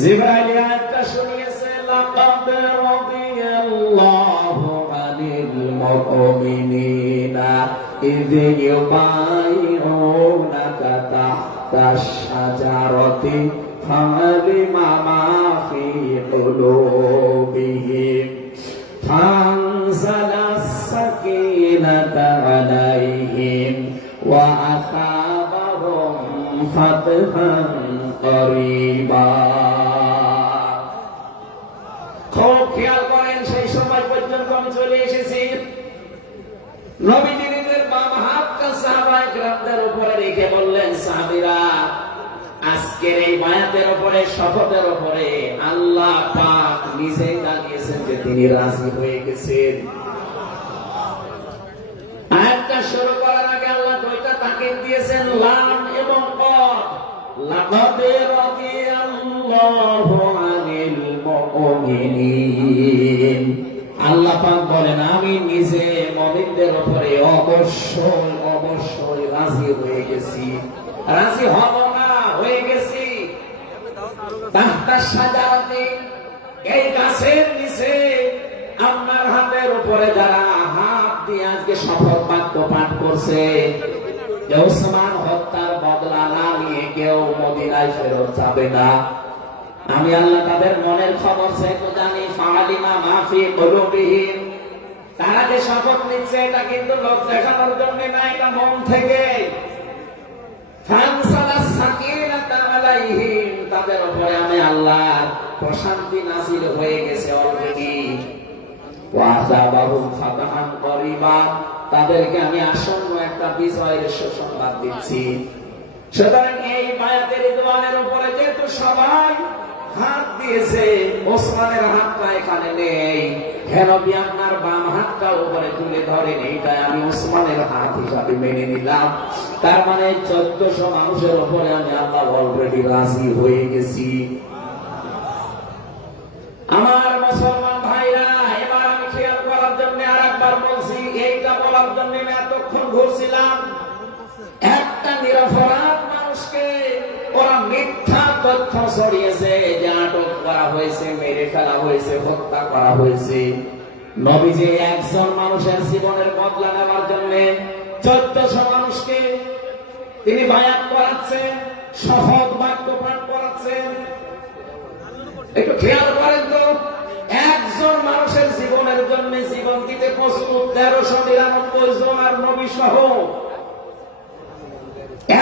জিবরাইল আয়াতটা শুনিয়েছে, লাকাদ রাদিয়াল্লাহু আনিল মুমিনিনা ইয ইউবাইউনাকা তাহতাশ শাজারাতি ফালিমা মা ফি কুলুবিহিম ফাতহান করিবা। খুব খেয়াল করেন, সেই সময় পর্যন্ত আমি চলে এসেছি। নবীজি নিজের বাম হাতটা সাহাবায়ে কেরামদের উপরে রেখে বললেন, সাহাবীরা, আজকের এই বায়াতের উপরে, শপথের উপরে আল্লাহ পাক নিজেই জানিয়েছেন যে তিনি রাজি হয়ে গেছেন। আয়াতটা শুরু করার আগে আল্লাহ দুইটা তাকিদ দিয়েছেন, লাম এবং কদ। লাকাদ রাদিয়াল্লাহু আনিল মুমিনিন। আল্লাহ পাক বলেন, আমি নিজে মুমিনদের উপরে অবশ্যই অবশ্যই রাজি হয়ে গেছি। রাজি হব না, হয়ে গেছি। তাহতা সাজারাতে, এই গাছের নিচে আপনার হাতের উপরে যারা হাত দিয়ে আজকে শপথ বাক্য পাঠ করছে যে ওসমান হত্যার বদলা না নিয়ে কেউ মদিনায় ফেরত যাবে না, আমি আল্লাহ তাদের মনের খবর সেহেতু জানি। ফাআলিমা মাফি কুলুবিহিম, তারা যে শপথ নিচ্ছে এটা কিন্তু লোক দেখানোর জন্য না, এটা মন থেকে। ফানসালাস সাকিনাতা আলাইহিম, তাদের উপরে আমি আল্লাহর প্রশান্তি নাযিল হয়ে গেছে অলরেডি। ওয়াযাবাহুম ফাতহান করিবা, তাদেরকে আমি আসন্ন একটা বিজয়ের সুসংবাদ দিচ্ছি। সুতরাং এই বায়াতের রিদওয়ানের উপরে যেহেতু সবাই হাত দিয়েছে, ওসমানের হাতটা এখানে নেই, হেনবি আপনার বাম হাতটা উপরে তুলে ধরেন, এইটাই আমি ওসমানের হাত হিসাবে মেনে নিলাম। তার মানে 1400 মানুষের উপরে আমি আল্লাহ অলরেডি রাজি হয়ে গেছি। আমার মুসলমান ভাইরা, এবার আমি খেয়াল করার জন্য আর একবার বলছি, এইটা বলার জন্য আমি এতক্ষণ ঘুরছিলাম। একটা নিরপরাধ মানুষকে ওরা মিথ্যা তথ্য ছড়িয়েছে যে আটক করা হয়েছে, মেরে ফেলা হয়েছে, হত্যা করা হয়েছে। নবীজি একজন মানুষের জীবনের বদলা নেওয়ার জন্য 1400 মানুষকে তিনি বায়াত করাচ্ছেন, শপথ বাক্য পাঠ করাচ্ছেন। একটু খেয়াল করেন তো, একজন মানুষের জীবনের জন্য জীবন দিতে প্রস্তুত 1399 জন, আর নবী সহ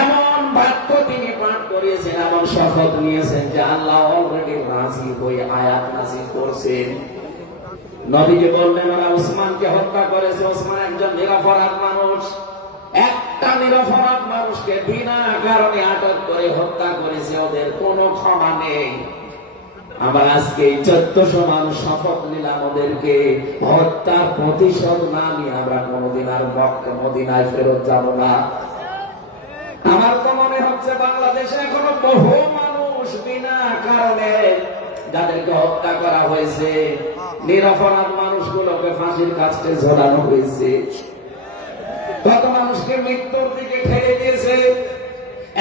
এমন বাক্য তিনি পাঠ করিয়েছেন, এমন শপথ নিয়েছেন যে আল্লাহ অলরেডি রাজি হয়ে আয়াত নাযিল করছেন। নবীজি বললেন, ওরা ওসমানকে হত্যা করেছে, ওসমান একজন নিরপরাধ মানুষ। একটা নিরপরাধ মানুষকে বিনা কারণে আটক করে হত্যা করেছে, ওদের কোনো ক্ষমা নেই। আবার আজকে 1400 মানুষ শপথ নিলাম, ওদেরকে হত্যার প্রতিশোধ না নিয়ে আমরা কোনোদিন আর মদিনায় ফেরত যাব না। আমার তো মনে হচ্ছে বাংলাদেশে এখনো বহু মানুষ বিনা কারণে যাদেরকে হত্যা করা হয়েছে, নিরপরাধ মানুষগুলোকে ফাঁসির কাস্টে ঝোলানো হয়েছে, কত মানুষকে মৃত্যুর দিকে ঠেলে দিয়েছে।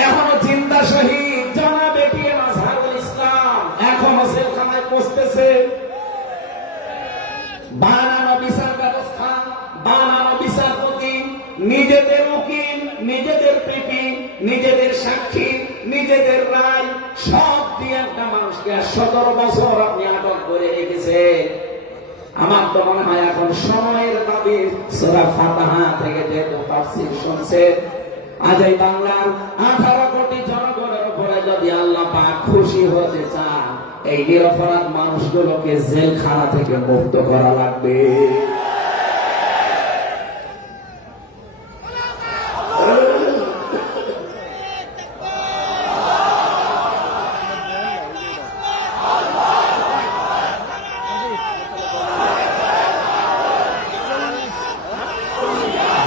এখনো চিন্তা শহীদ জনাব এটিএম আজহারুল ইসলাম এখনো জেলখানায় পৌঁছতেছে। বানানো বিচার ব্যবস্থা, বানানো বিচারপতি, নিজেদের উকিল, নিজেদের পিপি, নিজেদের সাক্ষী, নিজেদের রায় সব দিয়ে একটা মানুষকে 17 বছর আপনি আটক করে রেখেছে। আমার তো মনে হয় এখন সময়ের দাবি সূরা ফাতিহা থেকে যেহেতু তাফসীর শুনছে, আজ এই বাংলার 18 কোটি জনগণের উপরে যদি আল্লাহ পাক খুশি হতে চান, এই নিরপরাধ মানুষগুলোকে জেলখানা থেকে মুক্ত করা লাগবে।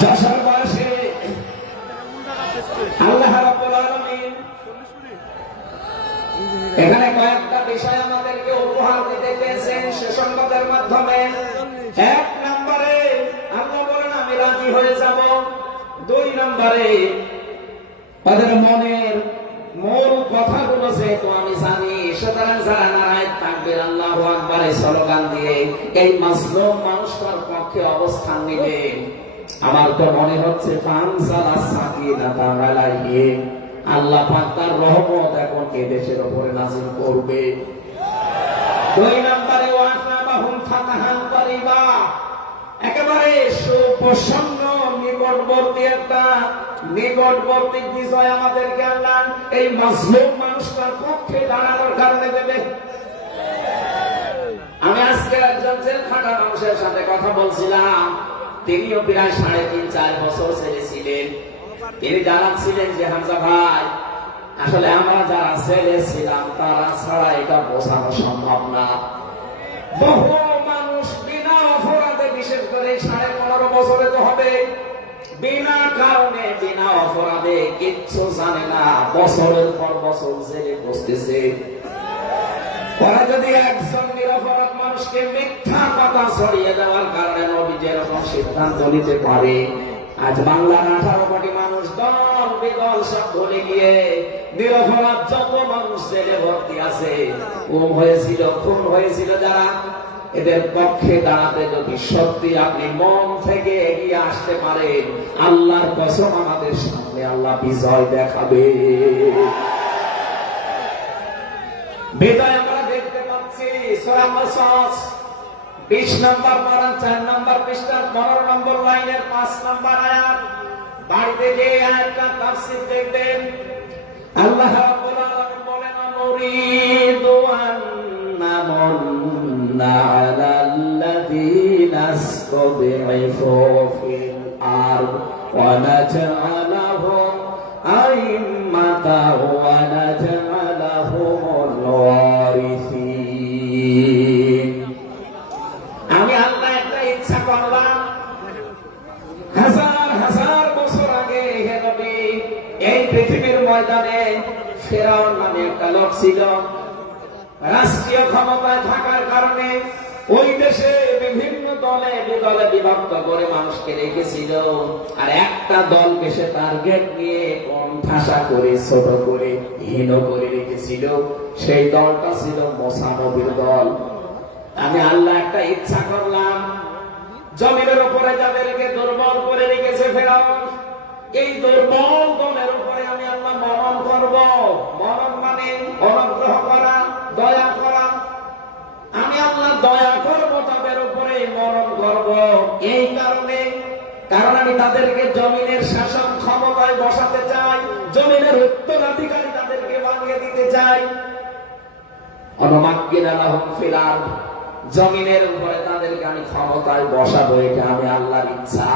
যশোরবাসী, আল্লাহ রাব্বুল আলামিন এখানে কয়েকটা বিষয় আমাদেরকে উপহার দিতে চেয়েছেন সে সংবাদের মাধ্যমে। 1 নম্বরে আল্লাহ বলেন আমি রাজি হয়ে যাব। 2 নম্বরে তাদের মনের মূল কথাগুলো যেহেতু আমি জানি, সুতরাং যারা নারায়ে তাকবীর আল্লাহু আকবার এই স্লোগান দিয়ে এই মাজলুম মানুষটার পক্ষে অবস্থান নিবে, আমার তো মনে হচ্ছে ফানসালাস সাকিনাতা আলাইহিম, আল্লাহ পাক তার রহমত এখন এই দেশের উপরে নাযিল করবে। 2 নম্বরে ওয়াসাবাহুম ফাতহান করিবা, একেবারে সুপ্রসন্ন নিকটবর্তী একটা নিকটবর্তী বিষয় আমাদেরকে আল্লাহ এই মাজলুম মানুষটার পক্ষে দাঁড়ানোর কারণে দেবে। আমি আজকে একজন জেলখাটা মানুষের সাথে কথা বলছিলাম, তিনিও প্রায় 3.5-4 বছর ছেলে ছিলেন। তিনি জানাচ্ছিলেন যে হামজা ভাই, আসলে আমরা যারা ছেলে ছিলাম তারা ছাড়া এটা বোঝানো সম্ভব না। বহু মানুষ বিনা অপরাধে, বিশেষ করে 15.5 বছরে তো হবে, বিনা কারণে বিনা অপরাধে কিচ্ছু জানে না, বছরের পর বছর জেলে বসতেছে। ওরা যদি একজন নিরপরাধ মানুষকে মিথ্যা কথা ছড়িয়ে দেওয়ার কারণে নবী যেরকম সিদ্ধান্ত নিতে পারে, আজ বাংলার 18 কোটি মানুষ দল বিদল সব ভুলে গিয়ে নিরপরাধ যত মানুষ জেলে ভর্তি আছে, গুম হয়েছিল, খুন হয়েছিল যারা, এদের পক্ষে দাঁড়াতে যদি সত্যি আপনি মন থেকে এগিয়ে আসতে পারেন, আল্লাহর কসম আমাদের সামনে আল্লাহ বিজয় দেখাবে। বিজয় আমরা দেখতে পাচ্ছি সূরা কাসাস 20 নম্বর পারা 4 নম্বর পৃষ্ঠার 15 নম্বর লাইনের 5 নম্বর আয়াত। বাড়িতে যে আয়াতটা তাফসীর দেখবেন, আল্লাহ রাব্বুল আলামিন বলেন, নুরিদু আন নামুন্না আলাল্লাযীনা ইসতাদঈফু ফিল আরদ ওয়া নাজআলাহুম আইম্মাতাও ওয়া নাজআলাহুমুল ওয়ারিসিন। আমি আল্লাহ একটা ইচ্ছা করলাম, হাজার হাজার বছর আগে হে নবী, এই পৃথিবীর ময়দানে ফেরাউন নামে একটা লোক ছিল। রাষ্ট্রীয় ক্ষমতায় থাকার কারণে ওই দেশে বিভিন্ন দলে বিদলে বিভক্ত করে মানুষকে রেখেছিল, আর একটা দলকে সে টার্গেট নিয়ে কোণঠাসা করে, ছোট করে, হীন করে রেখেছিল। সেই দলটা ছিল মুসা নবীর দল। আমি আল্লাহ একটা ইচ্ছা করলাম, জমিনের উপরে যাদেরকে দুর্বল করে রেখেছে ফেরাউন, এই দুর্বল দলের উপরে আমি আল্লাহ মনন করব। মনন মানে অনুগ্রহ করা, দয়া করা। আমি আল্লাহ দয়া করব তাদের উপরে, মনন করব। এই কারণে, কারণ আমি তাদেরকে জমিনের শাসন ক্ষমতায় বসাতে চাই, জমিনের উত্তরাধিকারী তাদেরকে বানিয়ে দিতে চাই। অনুমাক্কিনা লাহুম ফিল আরদ, জমিনের উপরে তাদেরকে আমি ক্ষমতায় বসাবো, এটা আমি আল্লাহর ইচ্ছা।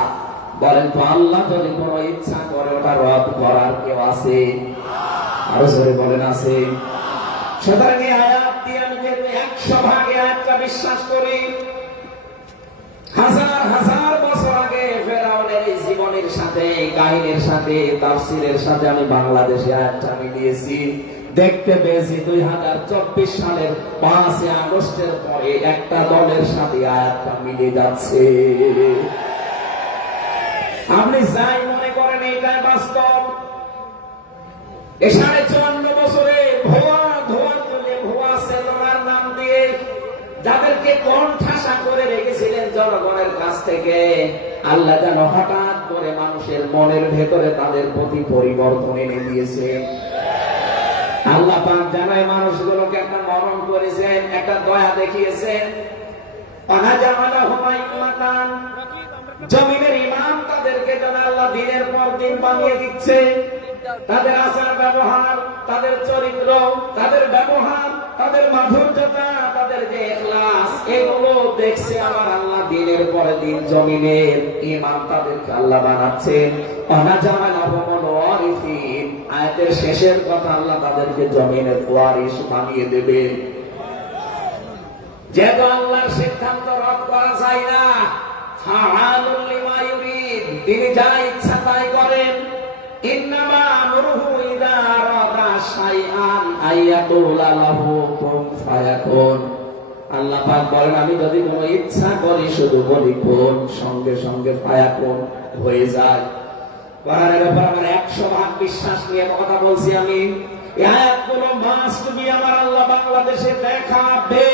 বলেন তো, আল্লাহ যদি কোনো ইচ্ছা করে ওটা রদ করার কেউ আছে? আরো জোরে বলেন আছে। সুতরাং এই আয়াত দিয়ে আমি যেহেতু 100 ভাগে আয়াতটা বিশ্বাস করি, হাজার হাজার বছর আগে ফেরাউনের এই জীবনের সাথে, কাহিনীর সাথে, তাফসীরের সাথে আমি বাংলাদেশে আয়াতটা মিলিয়েছি। দেখতে পেয়েছি 2024 সালের 5 আগস্টের পরে একটা দলের সাথে আয়াতটা মিলে যাচ্ছে। আপনি যাই মনে করেন এটাই বাস্তব। 54 বছরে ভুয়া ধোয়া তুলে, ভুয়া চেতনার নাম দিয়ে যাদেরকে কোণঠাসা করে রেখেছিলেন জনগণের কাছ থেকে, আল্লাহ যেন হঠাৎ করে মানুষের মনের ভেতরে তাদের প্রতি পরিবর্তন এনে দিয়েছে। আল্লাহ পাক জানায় মানুষগুলোকে একটা মরণ করেছেন, একটা দয়া দেখিয়েছেন। জমিনের ইমাম তাদেরকে যেন আল্লাহ দিনের পর দিন বানিয়ে দিচ্ছে। তাদের আচার ব্যবহার, তাদের চরিত্র, তাদের ব্যবহার, তাদের মাধুর্যতা, তাদের যে ইখলাস, এগুলো দেখছে আমার আল্লাহ দিনের পরে দিন জমিনের ইমাম তাদেরকে আল্লাহ বানাচ্ছেন। আয়াতের শেষের কথা, আল্লাহ তাদেরকে জমিনের ওয়ারিস বানিয়ে দেবেন। যেহেতু আল্লাহর সিদ্ধান্ত রদ করা যায় না, ফাআলুল লিমা ইউরিদ, তিনি যা ইচ্ছা তাই করেন। ইন্নামা আমরুহু ইযা আরাদা শাইআন আইয়াকুলা লাহু কুন ফায়াকুন। আল্লাহ পাক বলেন, আমি যদি কোনো ইচ্ছা করি শুধু বলি কুন, সঙ্গে সঙ্গে ফায়াকুন হয়ে যায়। কোরআনের ব্যাপারে আমার 100 ভাগ বিশ্বাস নিয়ে কথা বলছি আমি। এই আয়াতগুলো মাস্ট বি আমার আল্লাহ বাংলাদেশে দেখাবে।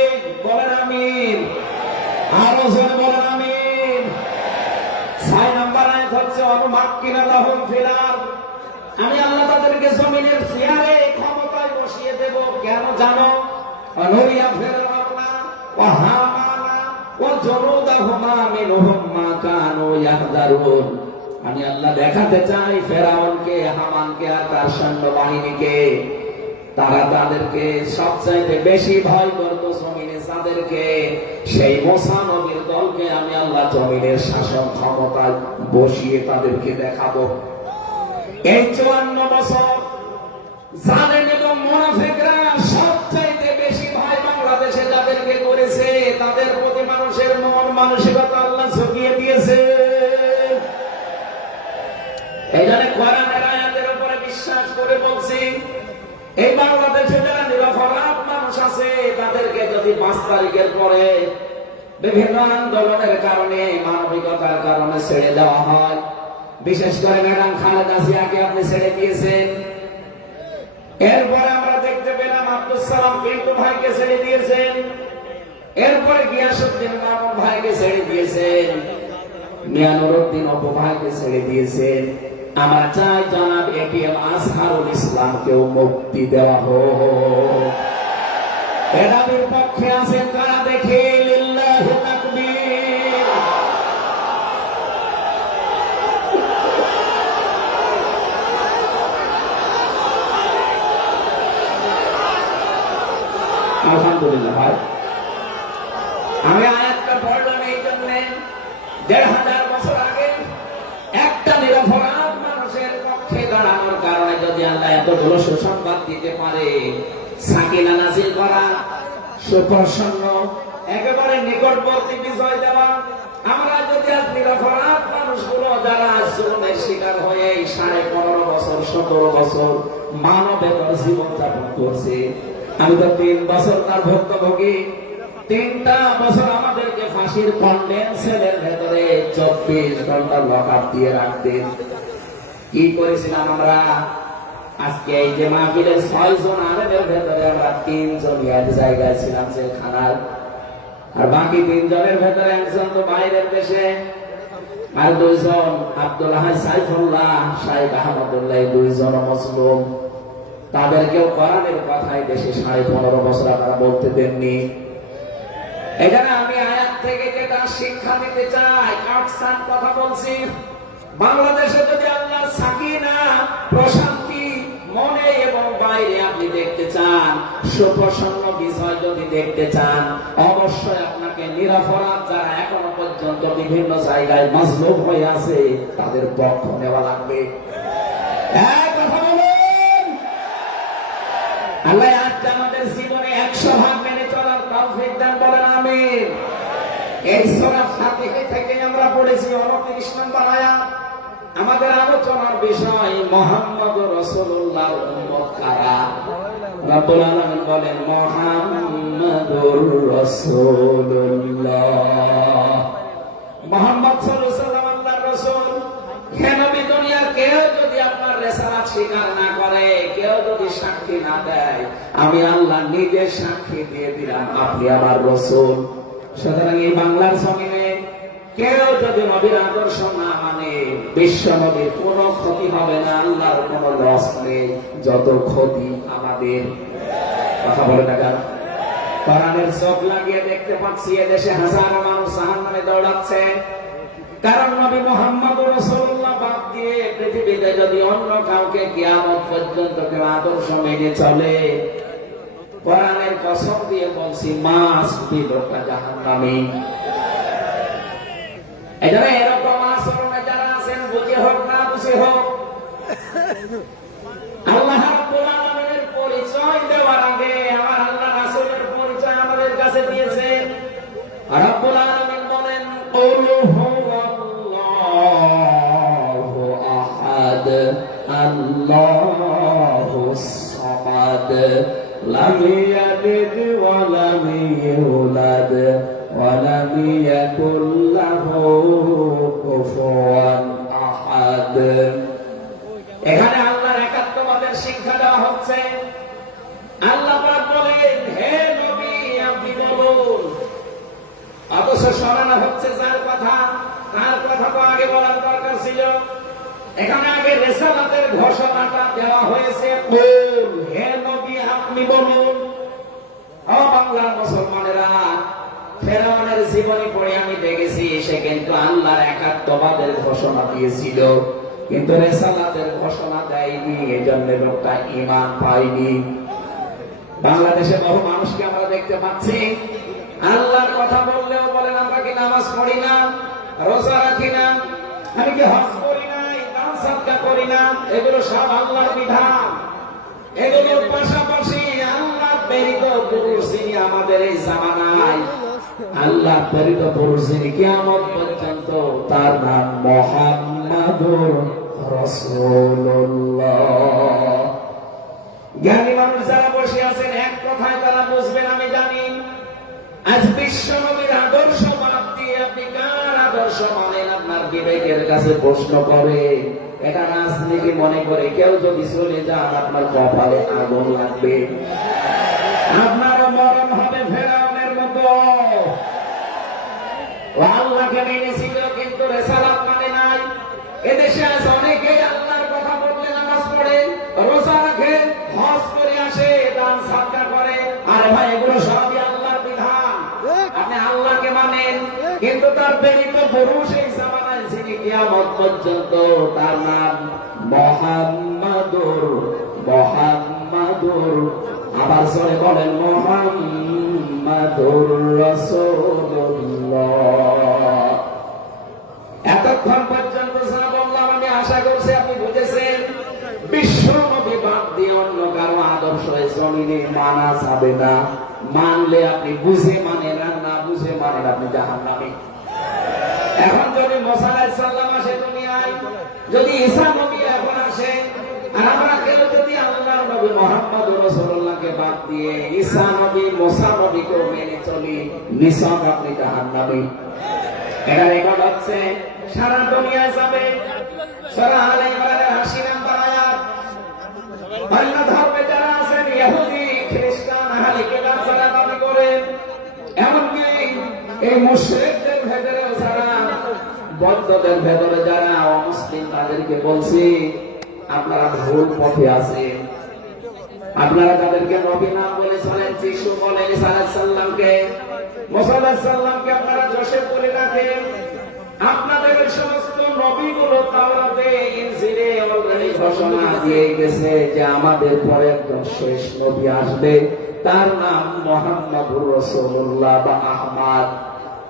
বলেন আমিন। আরো জোরে বলেন আমিন। 6 নম্বর আয়াত হচ্ছে অনুমাক্কিনা লাহুম ফিল আরদ, আমি আল্লাহ তাদেরকে জমিনের চেয়ারে ক্ষমতায় বসিয়ে দেব। কেন জানো? অনুরিয়া ফিরআউনা ওয়া হামানা ওয়া জুনুদাহুমা মিনহুম মা কানু ইয়াহদারুন। আমি আল্লাহ দেখাতে চাই ফেরাউনকে, হামানকে আর তার সৈন্য বাহিনীকে, তারা তাদেরকে সবচাইতে বেশি ভয় করত জমিনে যাদেরকে, সেই মুসা নবীর দলকে আমি আল্লাহ জমিনের শাসন ক্ষমতায় বসিয়ে তাদেরকে দেখাবো। এই 54 বছর জালেম এবং মুনাফিকরা সবচাইতে বেশি ভয় বাংলাদেশে যাদেরকে করেছে, তাদের প্রতি মানুষের মন মানসিকতা আল্লাহ ঝুঁকিয়ে দিয়েছে। এই জন্য কোরআনের আয়াতের উপরে বিশ্বাস করে বলছি, এই বাংলাদেশে যারা নিরপরাধ মানুষ আছে তাদেরকে যদি 5 তারিখের পরে বিভিন্ন আন্দোলনের কারণে, মানবিকতার কারণে ছেড়ে দেওয়া হয়, বিশেষ করে ম্যাডাম খালেদা জিয়াকে আপনি ছেড়ে দিয়েছেন, এরপরে আমরা দেখতে পেলাম আব্দুল সালাম পিন্টু ভাইকে ছেড়ে দিয়েছেন, এরপরে গিয়াসউদ্দিন মামুন ভাইকে ছেড়ে দিয়েছেন, মিয়ানুরউদ্দিন অপু ভাইকে ছেড়ে দিয়েছেন, আমরা চাই জনাব এটিএম আজহারুল ইসলামকেও মুক্তি দেওয়া হোক। এর পক্ষে আছেন কারা দেখে? লিল্লাহু তাকবীর। আলহামদুলিল্লাহ ভাই, আমি আয়াতটা পড়লাম এই জন্য, 1500 বছর আগে একটা নিরপরাধ মানুষের পক্ষে দাঁড়ানোর কারণে যদি আল্লাহ এতগুলো সুসংবাদ দিতে পারে, সাকিনা নাজিল করা, সুপ্রসন্ন, একেবারে নিকটবর্তী বিজয় দেওয়া, আমরা যদি আজ নিরপরাধ মানুষগুলো যারা জুলুমের শিকার হয়ে 15.5 বছর 17 বছর মানবেতর জীবনযাপন করছে, আমি তো 3 বছর তার ভুক্তভোগী, 3টা বছর আমাদেরকে ফাঁসির কন্ডেন্সেলের ভেতরে 24 ঘন্টা লকআপ দিয়ে রাখতেন। কি করেছিলাম আমরা? আজকে এই যে মাহফিলের 6 জন আলেমের ভেতরে আমরা 3 জন এক জায়গায় ছিলাম জেলখানায়, আর বাকি 3 জনের ভেতরে একজন তো বাইরের দেশে, আর 2 জন আব্দুল্লাহ সাইফুল্লাহ, শাইখ আহমদুল্লাহ, 2 জন মুসলিম, তাদেরকেও কোরআনের কথাই দেশে 15.5 বছর আপনারা বলতে দেননি। এখানে আমি আয়াত থেকে যেটা শিক্ষা দিতে চাই, আকসান কথা বলছি, বাংলাদেশে যদি আল্লাহ সাকিনা, প্রশান্তি মনে এবং বাইরে আপনি দেখতে চান, সুপ্রসন্ন বিজয় যদি দেখতে চান, অবশ্যই আপনাকে নিরপরাধ যারা এখনো পর্যন্ত বিভিন্ন জায়গায় মাজলুম হয়ে আছে তাদের পক্ষ নেওয়া লাগবে। কথা বলুন, আল্লাহ আজকে আমাদের জীবনে 100% মেনে চলার তৌফিক দান বলেন আমিন। এই সূরা ফাতিহা থেকে আমরা পড়েছি 29 নম্বর আয়াত। আমাদের আলোচনার বিষয় মুহাম্মদুর রাসূলুল্লাহর উম্মত কারা? রব্বুল আলামিন বলেন মুহাম্মদুর রাসূলুল্লাহ, মুহাম্মদ সাল্লাল্লাহু আলাইহি ওয়াসাল্লাম আল্লাহর রাসূল। কেন দুনিয়ার কেউ যদি আপনার রিসালাত স্বীকার না করে, কেউ যদি সাক্ষী না দেয়, আমি আল্লাহ নিজে সাক্ষী দিয়ে দিলাম আপনি আমার রাসূল। সুতরাং এই বাংলার জমিনে কেউ যদি নবীর আদর্শ না মানে, বিশ্ব নবীর কোনো ক্ষতি হবে না, আল্লাহর কোনো লস নেই, যত ক্ষতি আমাদের। কথা বলে না কেন? কোরআনের চোখ লাগিয়ে দেখতে পাচ্ছি এদেশে হাজারো মানুষ জাহান্নামে দৌড়াচ্ছে, কারণ নবী মুহাম্মদ রাসূলুল্লাহ বাদ দিয়ে পৃথিবীতে যদি অন্য কাউকে কিয়ামত পর্যন্ত কেউ আদর্শ মেনে চলে, কোরআনের কসম দিয়ে বলছি মাস বিলোটা জাহান্নামী। এখানে এরকম আচরণে যারা আছেন, বুঝে হোক না বুঝে হোক, আল্লাহ রাব্বুল আলামিনের পরিচয় দেওয়ার আগে আমার আল্লাহ রাসূলের পরিচয় আমাদের কাছে দিয়েছে। রাব্বুল আলামিন বলেন কুল হুয়াল্লাহু আহাদ আল্লাহুস সামাদ লাম ইয়ালিদ ওয়া লাম ইউলাদ ওয়া লাম ইয়াকুল লাহু কুফুয়ান আহাদ। এখানে আল্লাহর একাত্মবাদের শিক্ষা দেওয়া হচ্ছে। আল্লাহ পাক বলেন হে নবী আপনি বলুন, অবশ্য শোনানো হচ্ছে যার কথা, তার কথা তো আগে বলার দরকার ছিল। এখানে আগে রিসালাতের ঘোষণাটা দেওয়া হয়েছে, কুল হে নবী আপনি বলুন। ও বাংলার মুসলমানেরা, ফেরাউনের জীবনী পড়ে আমি দেখেছি সে কিন্তু আল্লাহর একাত্মবাদের ঘোষণা দিয়েছিল, কিন্তু রেসালাতের ঘোষণা দেয়নি, এজন্য লোকটা ঈমান পায়নি। বাংলাদেশে বহু মানুষকে আমরা দেখতে পাচ্ছি আল্লাহর কথা বললেও বলেন আমরা কি নামাজ পড়ি না, রোজা রাখি না, আমি কি হজ করি নাই, দান সাদকা করি না, এগুলো সব আল্লাহর বিধান। এগুলোর পাশাপাশি আল্লাহ প্রেরিত পুরুষ যিনি আমাদের এই জামানায়, আল্লাহ প্রেরিত পুরুষ যিনি কিয়ামত পর্যন্ত, তার নাম মুহাম্মাদুর রাসূলুল্লাহ। জ্ঞানী মানুষ যারা বসে আছেন এক কথায় তারা বুঝবেন আমি জানি। আজ বিশ্ব নবীর আদর্শ বাদ দিয়ে আপনি কার আদর্শ মানেন আপনার বিবেকের কাছে প্রশ্ন করে, এটা রাজনীতি মনে করে কেউ যদি চলে যান আপনার কপালে আগুন লাগবে, আপনার মরণ হবে ফেরাউনের মতো। ও আল্লাহকে মেনেছিল কিন্তু রেসালাত মানে নাই। এদেশে আজ অনেকেই আল্লাহর কথা বললে নামাজ পড়ে, রোজা রাখে, হজ করে আসে, দান সাদকা করে। আরে ভাই এগুলো সবই আল্লাহর বিধান, আপনি আল্লাহকে মানেন, কিন্তু তার প্রেরিত পুরুষ এই জামানায় যিনি কিয়ামত পর্যন্ত, তার নাম মুহাম্মাদুর, আবার জোরে বলেন মুহাম্মাদুর রাসূলুল্লাহ। এতক্ষণ পর্যন্ত যা বললাম আমি আশা করছি আপনি বুঝেছেন। বিশ্ব নবী বাদ দিয়ে অন্য কারো আদর্শ এই জমিনে মানা যাবে না, মানলে আপনি বুঝে মানেন আর না বুঝে মানেন আপনি জাহান্নামী। এখন যদি মুসা আলাইহিস সালাম আসে দুনিয়ায়, যদি ঈসা নবী এখন আসে, আর আমরা কেউ যদি আল্লাহর নবী মুহাম্মদুর রাসূলুল্লাহকে বাদ দিয়ে ঈসা নবী মুসা নবীকে মেনে চলি, নিশ্চয় আপনি জাহান্নামী। এটা রেকর্ড হচ্ছে, সারা দুনিয়ায় যাবে। সূরা আলে ইমরানের ৮০ নম্বর আয়াত। অন্য ধর্মে যারা আছেন, ইহুদি, খ্রিস্টান, আহলে কিতাব যারা দাবি করেন, এমনকি এই মুশরিকদের ভেতরেও যারা, বৌদ্ধদের ভেতরে যারা অমুসলিম, তাদেরকে বলছি আপনারা ভুল পথে আছেন। আপনারা তাদেরকে নবী নাম বলেছিলেন, যিশু বলে ঈসা আলাইহিস সালামকে, মুসা আলাইহিস সালামকে আপনারা যোসেফ বলে রাখেন। আপনাদের এই সমস্ত নবীগুলো তাওরাতে, ইনজিলে অলরেডি ঘোষণা দিয়ে গেছে যে আমাদের পরে একজন শেষ নবী আসবে, তার নাম মুহাম্মাদুর রাসূলুল্লাহ বা আহমদ।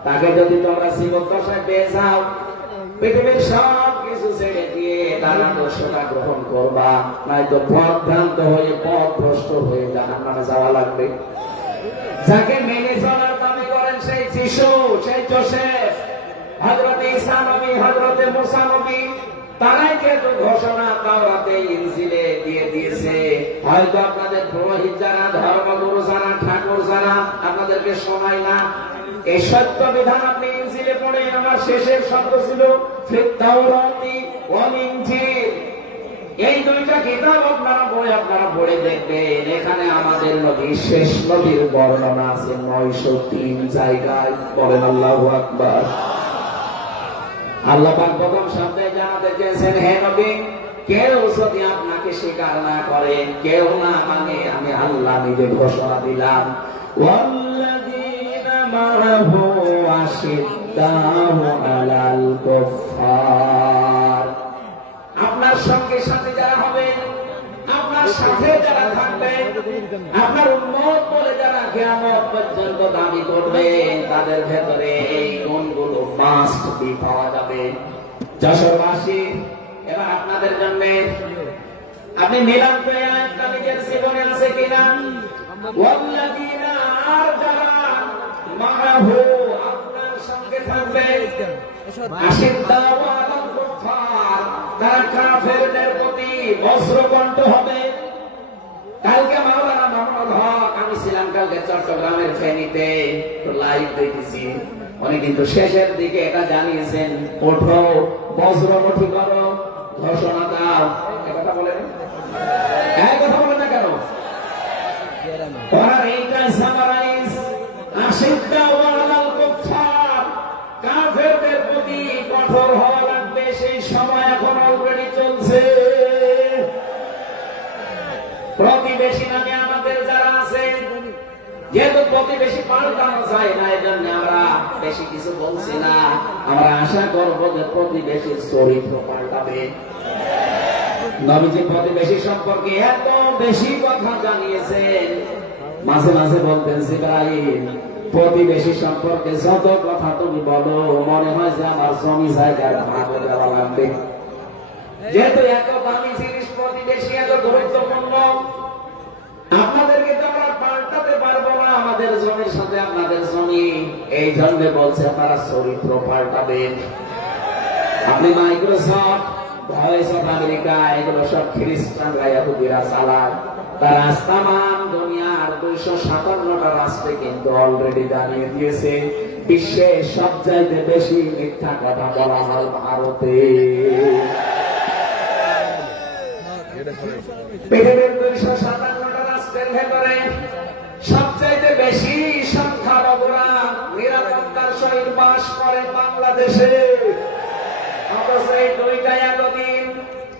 তাকে যদি তোমরা জীবদ্দশায় পেয়ে যাও, পৃথিবীর সব কিছু ছেড়ে দিয়ে তার আদর্শটা গ্রহণ করবা, নয়তো পথভ্রান্ত হয়ে পথভ্রষ্ট হয়ে জাহান্নামে যাওয়া লাগবে। যাকে মেনে চলার দাবি করেন সেই যিশু, সেই যোসেফ, হযরত ঈসা নবী, হযরত মুসা নবী, তারাই যেহেতু ঘোষণা তাওরাতে, ইনজিলে দিয়ে দিয়েছে। হয়তো আপনাদের পুরোহিত যারা, ধর্মগুরু যারা, ঠাকুর যারা আপনাদেরকে শোনায় না। এই সত্য বিধান আপনি ইনজিলে পড়েন, আমার শেষের শব্দ ছিল ফিত তাওরাতি ওয়াল ইনজিল। এই দুইটা কিতাব আপনারা পড়ে দেখবেন, এখানে আমাদের নবী, শেষ নবীর বর্ণনা আছে ৯০৩ জায়গায়। বলেন আল্লাহু আকবার। আল্লাহ পাক প্রথম শব্দে জানাতে চেয়েছেন, হে নবী, কেউ যদি আপনাকে স্বীকার না করে, কেউ না মানে, আমি আল্লাহ নিজে ঘোষণা দিলাম, ওয়াল্লাযীনা মা'আহু আশিদ্দাউ আলাল কুফফার। আপনার সঙ্গে সাথে যারা হবে, আপনার সাথে যারা থাকবে, আপনার উম্মত বলে যারা কিয়ামত পর্যন্ত দাবি করবে, তাদের ভেতরে এই গুণগুলো মাস্ট বি পাওয়া যাবে। যশোরবাসী, এবার আপনাদের জন্য আপনি মিলাদ আয়াতটা নিজের জীবনে আছে কিনা? ওয়াল্লাযীনা, আর যারা মা'আহু, আপনার সঙ্গে থাকবে, আশিদ্দাউ আলাল কুফফার, তারা কাফেরদের প্রতি বজ্রকণ্ঠ হবে। কালকে মাওলানা মোহাম্মদ হক, আমি ছিলাম কালকে চট্টগ্রামের ফেনীতে, লাইভ দেখেছি, উনি কিন্তু শেষের দিকে এটা জানিয়েছেন, ওঠো, বজ্রমুঠি করো, ঘোষণা দাও। কথা বলেন, কথা বলেন না কেন? ওনার এইটাই সামারাইজ, আশিদ্দাউ আলাল কুফফার, কাফেরদের প্রতি কঠোর হওয়া লাগবে। সেই সময় এখন অলরেডি চলছে। প্রতিবেশী নামে আমাদের যারা আছে, যেহেতু প্রতিবেশী পাল্টানো যায় না, এই জন্য আমরা বেশি কিছু বলছি না, আমরা আশা করব যে প্রতিবেশীর চরিত্র পাল্টাবে। নবীজি প্রতিবেশী সম্পর্কে এত বেশি কথা জানিয়েছেন, মাঝে মাঝে বলতেন জিবরাইল প্রতিবেশী সম্পর্কে যত কথা তুমি বলো মনে হয় যে আমার জমি জায়গার ভাগ দেওয়া লাগবে। যেহেতু এত দামি জিনিস প্রতিবেশী, এত গুরুত্বপূর্ণ, আপনাদেরকে তো আমরা পাল্টাতে পারবো না, আমাদের জমির সাথে আপনাদের জমি, এই জন্য বলছে আপনারা চরিত্র পাল্টাবেন। আপনি মাইক্রোসফট, ভয়েস অফ আমেরিকা, এগুলো সব খ্রিস্টানরা ইহুদিরা চালায়। তার আস্তামান দুনিয়ার 257টা রাষ্ট্রে কিন্তু অলরেডি জানিয়ে দিয়েছে বিশ্বের সবচাইতে বেশি মিথ্যা কথা বলা হয় ভারতে। পৃথিবীর 257টা রাষ্ট্রের ভেতরে সবচাইতে বেশি সংখ্যালঘুরা নিরাপত্তার সহিত বাস করে বাংলাদেশে। অথচ এই দুইটাই এতদিন,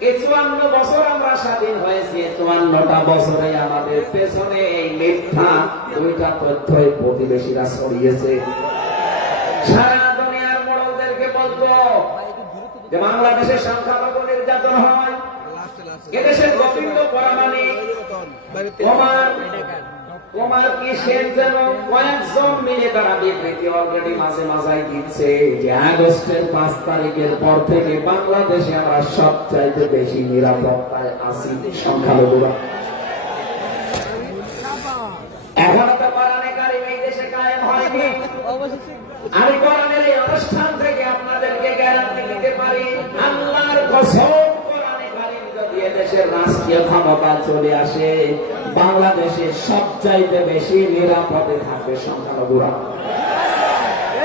54 বছর আমরা স্বাধীন হয়েছি, 54টা বছরে আমাদের পেছনে এই মিথ্যা দুইটা তথ্যই প্রতিবেশীরা ছড়িয়েছে। সারা দুনিয়ার মোড়লদেরকে বলতো যে বাংলাদেশের সংখ্যালঘু নির্যাতন হয়, এদেশের গোবিন্দ পরামানিক কুমার কি সেন যেন কয়েকজন মিলে তারা বিবৃতি অলরেডি মাঝে মাঝাই দিচ্ছে যে আগস্টের 5 তারিখের পর থেকে বাংলাদেশে আমরা সবচাইতে বেশি নিরাপত্তায় আছি সংখ্যালঘুরা। এখনো তো কোরআনে কারিম এই দেশে কায়েম হয়নি। আমি কোরআনের এই অনুষ্ঠান থেকে আপনাদেরকে গ্যারান্টি দিতে পারি, আল্লাহর কসম, কোরআনে কারিম যদি এদেশের রাষ্ট্রীয় ক্ষমতা চলে আসে, বাংলাদেশে সবচাইতে বেশি নিরাপদে থাকবে সংখ্যালঘুরা।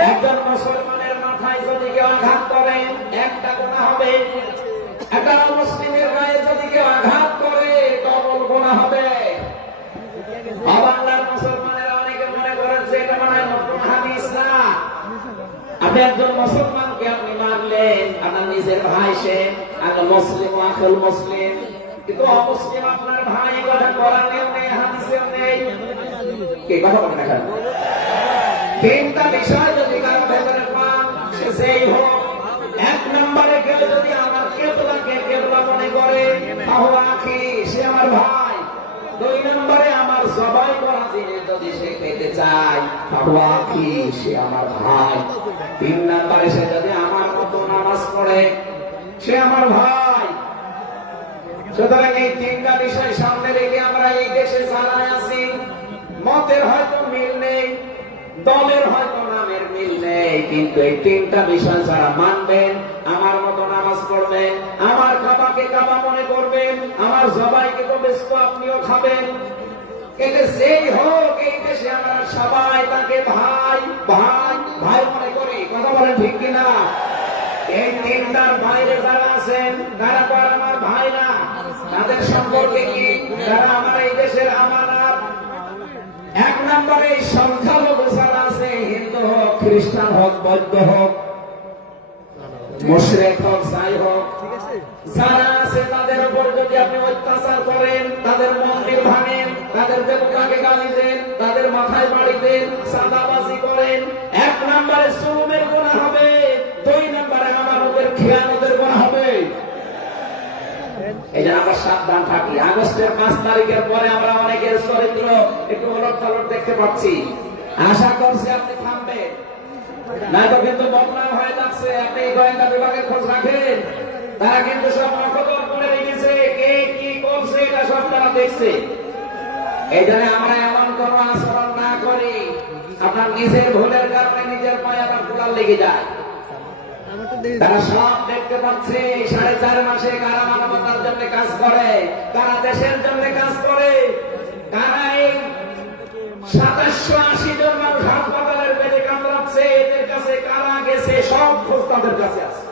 একজন মুসলমানের মাথায় যদি কেউ আঘাত করে একটা গুনাহ হবে, একটা মুসলিমের গায়ে যদি কেউ আঘাত করে ডবল গুনাহ হবে। বাংলার মুসলমানেরা অনেকে মনে করেন যে এটা মানে নতুন হাদিস না। আপনি একজন মুসলমানকে আপনি মারলেন, আপনার নিজের ভাই, সে আগে মুসলিম, আখল মুসলিম, কিন্তু অমুসলিম আপনার ভাই, কথা কোরআনেও নেই, হাদিসেও নেই। কে কথা বলেন এখানে? তিনটা বিষয় যদি কারো ভেতরে পান, সে যেই হোক, এক নম্বরে কেউ যদি আমার কেবলাকে কেবলা মনে করে, তাহলে আখি, সে আমার ভাই। 2 নম্বরে আমার জবাই করা জিনিস যদি সে খেতে চায়, তাহলে আখি, সে আমার ভাই। 3 নম্বরে সে যদি আমার মতো নামাজ পড়ে, সে আমার ভাই। সুতরাং এই 3টা বিষয় সামনে রেখে আমরা এই দেশে যারা আছি, মতের হয়তো মিল নেই, দলের হয়তো নামের মিল নেই, কিন্তু এই 3টা বিষয় যারা মানবেন, আমার মতো নামাজ পড়বেন, আমার কাবাকে কাবা মনে করবেন, আমার জবাইকে তো বেশ আপনিও খাবেন, এতে যেই হোক এই দেশে আমরা সবাই তাকে ভাই ভাই ভাই মনে করি। কথা বলেন ঠিক কিনা? এই 3টার বাইরে যারা আছেন তারা তো আর আমার ভাই না। তাদের সম্পর্কে কি? তারা আমার এই দেশের আমানত। 1 নম্বরে এই সংখ্যালঘু যারা আছে, হিন্দু হোক, খ্রিস্টান হোক, বৌদ্ধ হোক, মুশরিক হোক, যাই হোক, যারা আছে তাদের উপর যদি আপনি অত্যাচার করেন, তাদের মন্দির ভাঙেন, তাদের দেবতাকে গালি দেন, তাদের মাথায় বাড়ি দেন, চাঁদাবাজি করেন, 1 নম্বরে জুলুমের গুনাহ হবে, 2 নম্বরে আমানতের খেয়ানতের গুনাহ হবে। এই যে আমরা সাবধান থাকি। আগস্টের 5 তারিখের পরে আমরা অনেকের চরিত্র একটু ওলটপালট দেখতে পাচ্ছি। আশা করছি আপনি থামবেন, নয়তো কিন্তু বদনাম হয়ে যাচ্ছে। আপনি গোয়েন্দা বিভাগের খোঁজ রাখেন, তারা কিন্তু সব নকদর করে রেখেছে, কে কি করছে এটা সব তারা দেখছে। এই জন্য আমরা এমন কোন আচরণ না করি আপনার নিজের ভুলের কারণে নিজের পায়ে আবার কুড়াল লেগে যায়। তারা সব দেখতে পাচ্ছে। 4.5 মাসে কারা মানবতার জন্য কাজ করে, কারা দেশের জন্য কাজ করে, কারা এই 2780 জন মানুষ হাসপাতালের বেডে কামড়াচ্ছে, এদের কাছে কারা গেছে সব খোঁজ তাদের কাছে আছে।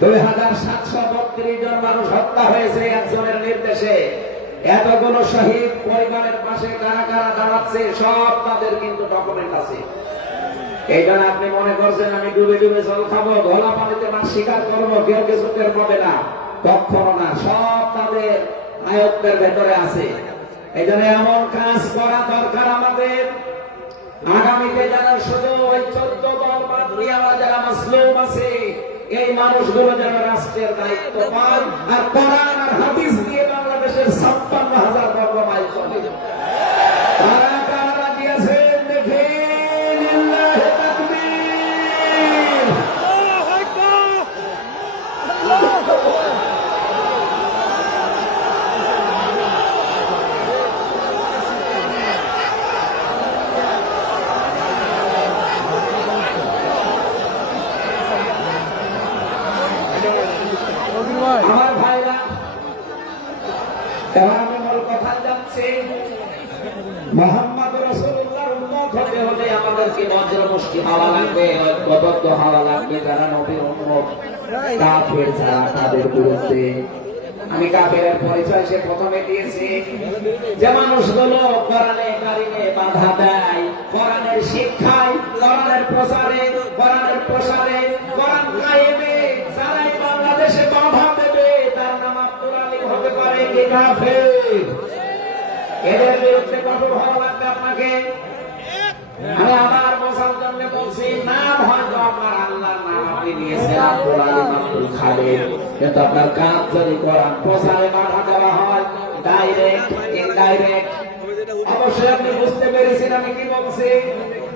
2732 জন মানুষ হত্যা হয়েছে একজনের নির্দেশে। এতগুলো শহীদ পরিবারের পাশে কারা কারা দাঁড়াচ্ছে সব তাদের কিন্তু ডকুমেন্ট আছে। এই জন্য আপনি মনে করছেন আমি ডুবে ডুবে জল খাবো, ঘোলা পানিতে মাছ শিকার করবো, কেউ কিছু টের পাবে না, কখনো না। সব তাদের আয়ত্তের ভেতরে আছে। এই জন্য এমন কাজ করা দরকার আমাদের আগামীতে যারা শুধু ওই 14 দল বাদ দিয়ে আমরা যারা মাসলুম আছে এই মানুষগুলো যেন রাষ্ট্রের দায়িত্ব পায় আর কোরআন আর হাদিস দিয়ে বাংলাদেশের 56,000 বর্গ মাইল চলে। কারা কারা রাজি আছেন দেখেন, লিল্লাহি তাকবীর। আমার ভাইরা, এবার আমি মূল কথা যাচ্ছি। মুহাম্মদ রাসূলুল্লাহর উম্মত হতে হলে আমাদেরকে বজ্রমুষ্টি হওয়া লাগবে, ঐক্যবদ্ধ হওয়া লাগবে। যারা নবীর উম্মত, কাফের যারা, তাদের বিরুদ্ধে। আমি কাফেরের পরিচয় সে প্রথমে দিয়েছি, যে মানুষগুলো কোরআনে কারিমে বাধা দেয়, কোরআনের শিক্ষায়, কোরআনের প্রচারে, কোরআনের প্রসারে, কোরআন কায়েমে যারাই বাংলাদেশে বাধা দেবে তার নাম আব্দুল আলীম হতে পারে কি কাফের। এদের বিরুদ্ধে কঠোর হওয়া লাগবে আপনাকে। আমি আমার বসার জন্য বলছি, নাম হয়তো আপনার আল্লাহর নাম আপনি নিয়েছেন আব্দুল আলীম, আব্দুল খালেদ, কিন্তু আপনার কাজ যদি কোরআন প্রচারে বাধা দেওয়া হয়, ডাইরেক্ট ইনডাইরেক্ট, অবশ্যই আপনি বুঝতে পেরেছেন আমি কি বলছি।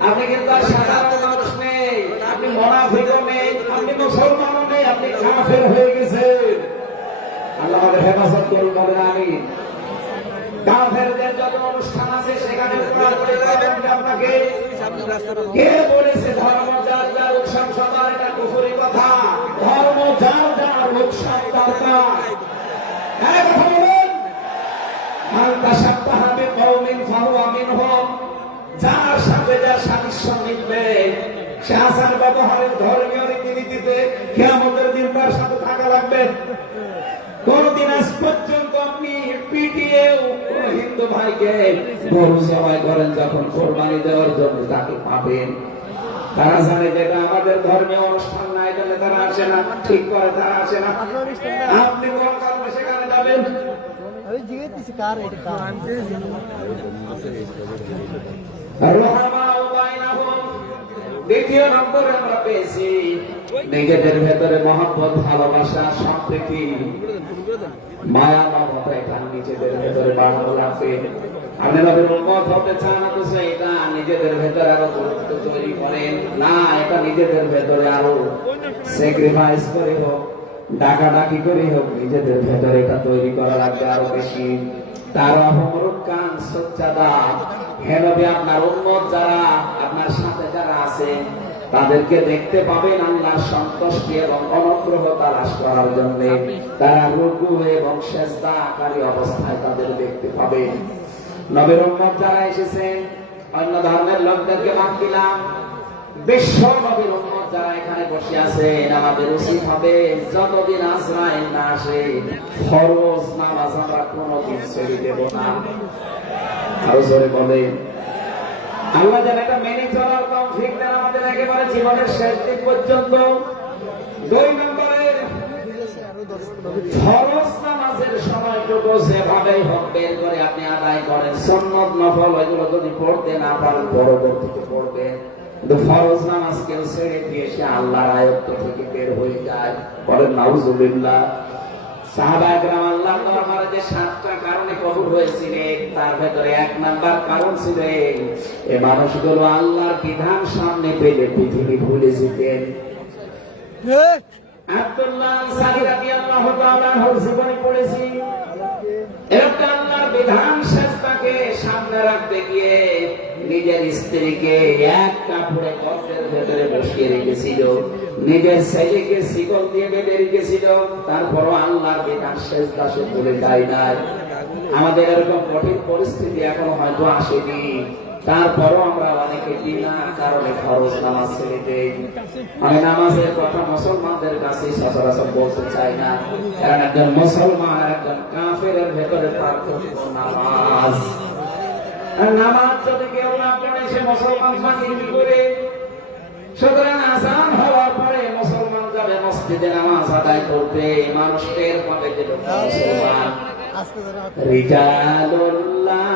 আপনি কিন্তু আর সাধারণ মানুষ নেই, আপনি মুনাফিকও নেই, আপনি মুসলমানও নেই, আপনি কাফের হয়ে গেছেন। আল্লাহ আমাদের হেফাজত করুন, বলেন আমিন। কাফেরদের যত অনুষ্ঠান আছে সেখানে আপনাকে কে বলেছে ধর্ম যার যার উৎসব সবার, এটা কুফরি কথা। ধর্ম যার যার উৎসব তার কাজ। হ্যাঁ, কথা বলুন। মান তাশাব্বাহা বিকওমিন ফাহুয়া মিনহুম, যার সাথে যার সাদৃশ্য মিলবে সে আচার ব্যবহারের ধর্মীয় রীতিনীতিতে কিয়ামতের দিন তার সাথে থাকা লাগবে। কোনদিন আজ পর্যন্ত আপনি পিটিয়েও কোন হিন্দু ভাইকে গরু জবাই করেন যখন কোরবানি দেওয়ার জন্য তাকে পাবেন, তারা জানে যে এটা আমাদের ধর্মীয় অনুষ্ঠান না, এটা তারা আসে না, ঠিক করে তারা আসে না। আপনি কোন কারণে সেখানে যাবেন? দ্বিতীয় নম্বরে আমরা পেয়েছি নিজেদের ভেতরে মহব্বত, ভালোবাসা, সম্প্রীতি, মায়া, মমতা, এটা নিজেদের ভেতরে বাড়ানো লাগবে। আপনি নবীর উম্মত হতে চান, অথচ এটা নিজেদের ভেতরে আরো দূরত্ব তৈরি করেন না, এটা নিজেদের ভেতরে আরো স্যাক্রিফাইস করে হোক, ডাকাডাকি করে হোক, নিজেদের ভেতরে এটা তৈরি করা লাগবে আরো বেশি। তার অহমরুকান সচ্চাদা, হে নবী, আপনার উম্মত যারা, আপনার সাথে যারা আছে তাদেরকে দেখতে পাবেন আল্লাহর সন্তুষ্টি এবং অনুগ্রহ তালাশ করার জন্য। তারা রুকু এবং সিজদাকারী অবস্থায় তাদের দেখতে পাবেন। নবীর উম্মত যারা এসেছেন, অন্য ধর্মের লোকদেরকে বাদ দিলাম, বিশ্ব নবীর উম্মত যারা এখানে বসে আছেন, আমাদের উচিত হবে যতদিন আজরাইল না আসে ফরজ নামাজ আমরা কোনদিন ছেড়ে দেব না। আরো জোরে বলে আল্লাহ যেন এটা মেনে চলার তৌফিক দেন আমাদের একেবারে জীবনের শেষ দিন পর্যন্ত। 2 নম্বরে, ফরজ নামাজের সময়টুকু যেভাবেই হোক বের করে আপনি আদায় করেন। সুন্নত নফল এগুলো যদি পড়তে না পারেন পরবর্তীতে পড়বেন, কিন্তু ফরজ নামাজ কেউ ছেড়ে দিয়ে সে আল্লাহর আয়ত্ত থেকে বের হয়ে যায়। বলেন নাউজুবিল্লাহ। সাহাবায়ে কেরাম আল্লাহর দরবারে যে 7টা কারণে কবুল হয়েছিলেন, তার ভেতরে 1 নাম্বার কারণ ছিল এই মানুষগুলো আল্লাহর বিধান সামনে পেলে পৃথিবী ভুলে যেতেন। আব্দুল্লাহ আনসারী রাদিয়াল্লাহু তাআলা আনহুর জীবনে পড়েছি, এরকম আল্লাহর বিধান শাস্তাকে সামনে রাখতে গিয়ে নিজের স্ত্রীকে এক কাপড়ে গর্তের ভেতরে বসিয়ে রেখেছিল, নিজের ছেলেকে শিকল দিয়ে বেঁধে রেখেছিল, তারপরও আল্লাহর বিধান শাস্তা সে ভুলে যায় না। আমাদের এরকম কঠিন পরিস্থিতি এখনো হয়তো আসেনি, তারপরও আমরা অনেকে বিনা কারণে ফরজ নামাজ ছেড়ে দেই। আমি নামাজের কথা মুসলমানদের কাছে সচরাচর বলতে চাই না, কারণ একজন মুসলমান আর একজন কাফেরের ভেতরে পার্থক্য নামাজ। আর নামাজ যদি কেউ না পড়ে সে মুসলমান ফাঁকি কি করে? সুতরাং আযান হওয়ার পরে মুসলমান যাবে মসজিদে নামাজ আদায় করতে, মানুষ টের পাবে যে মুসলমান। রিজালুল্লাহ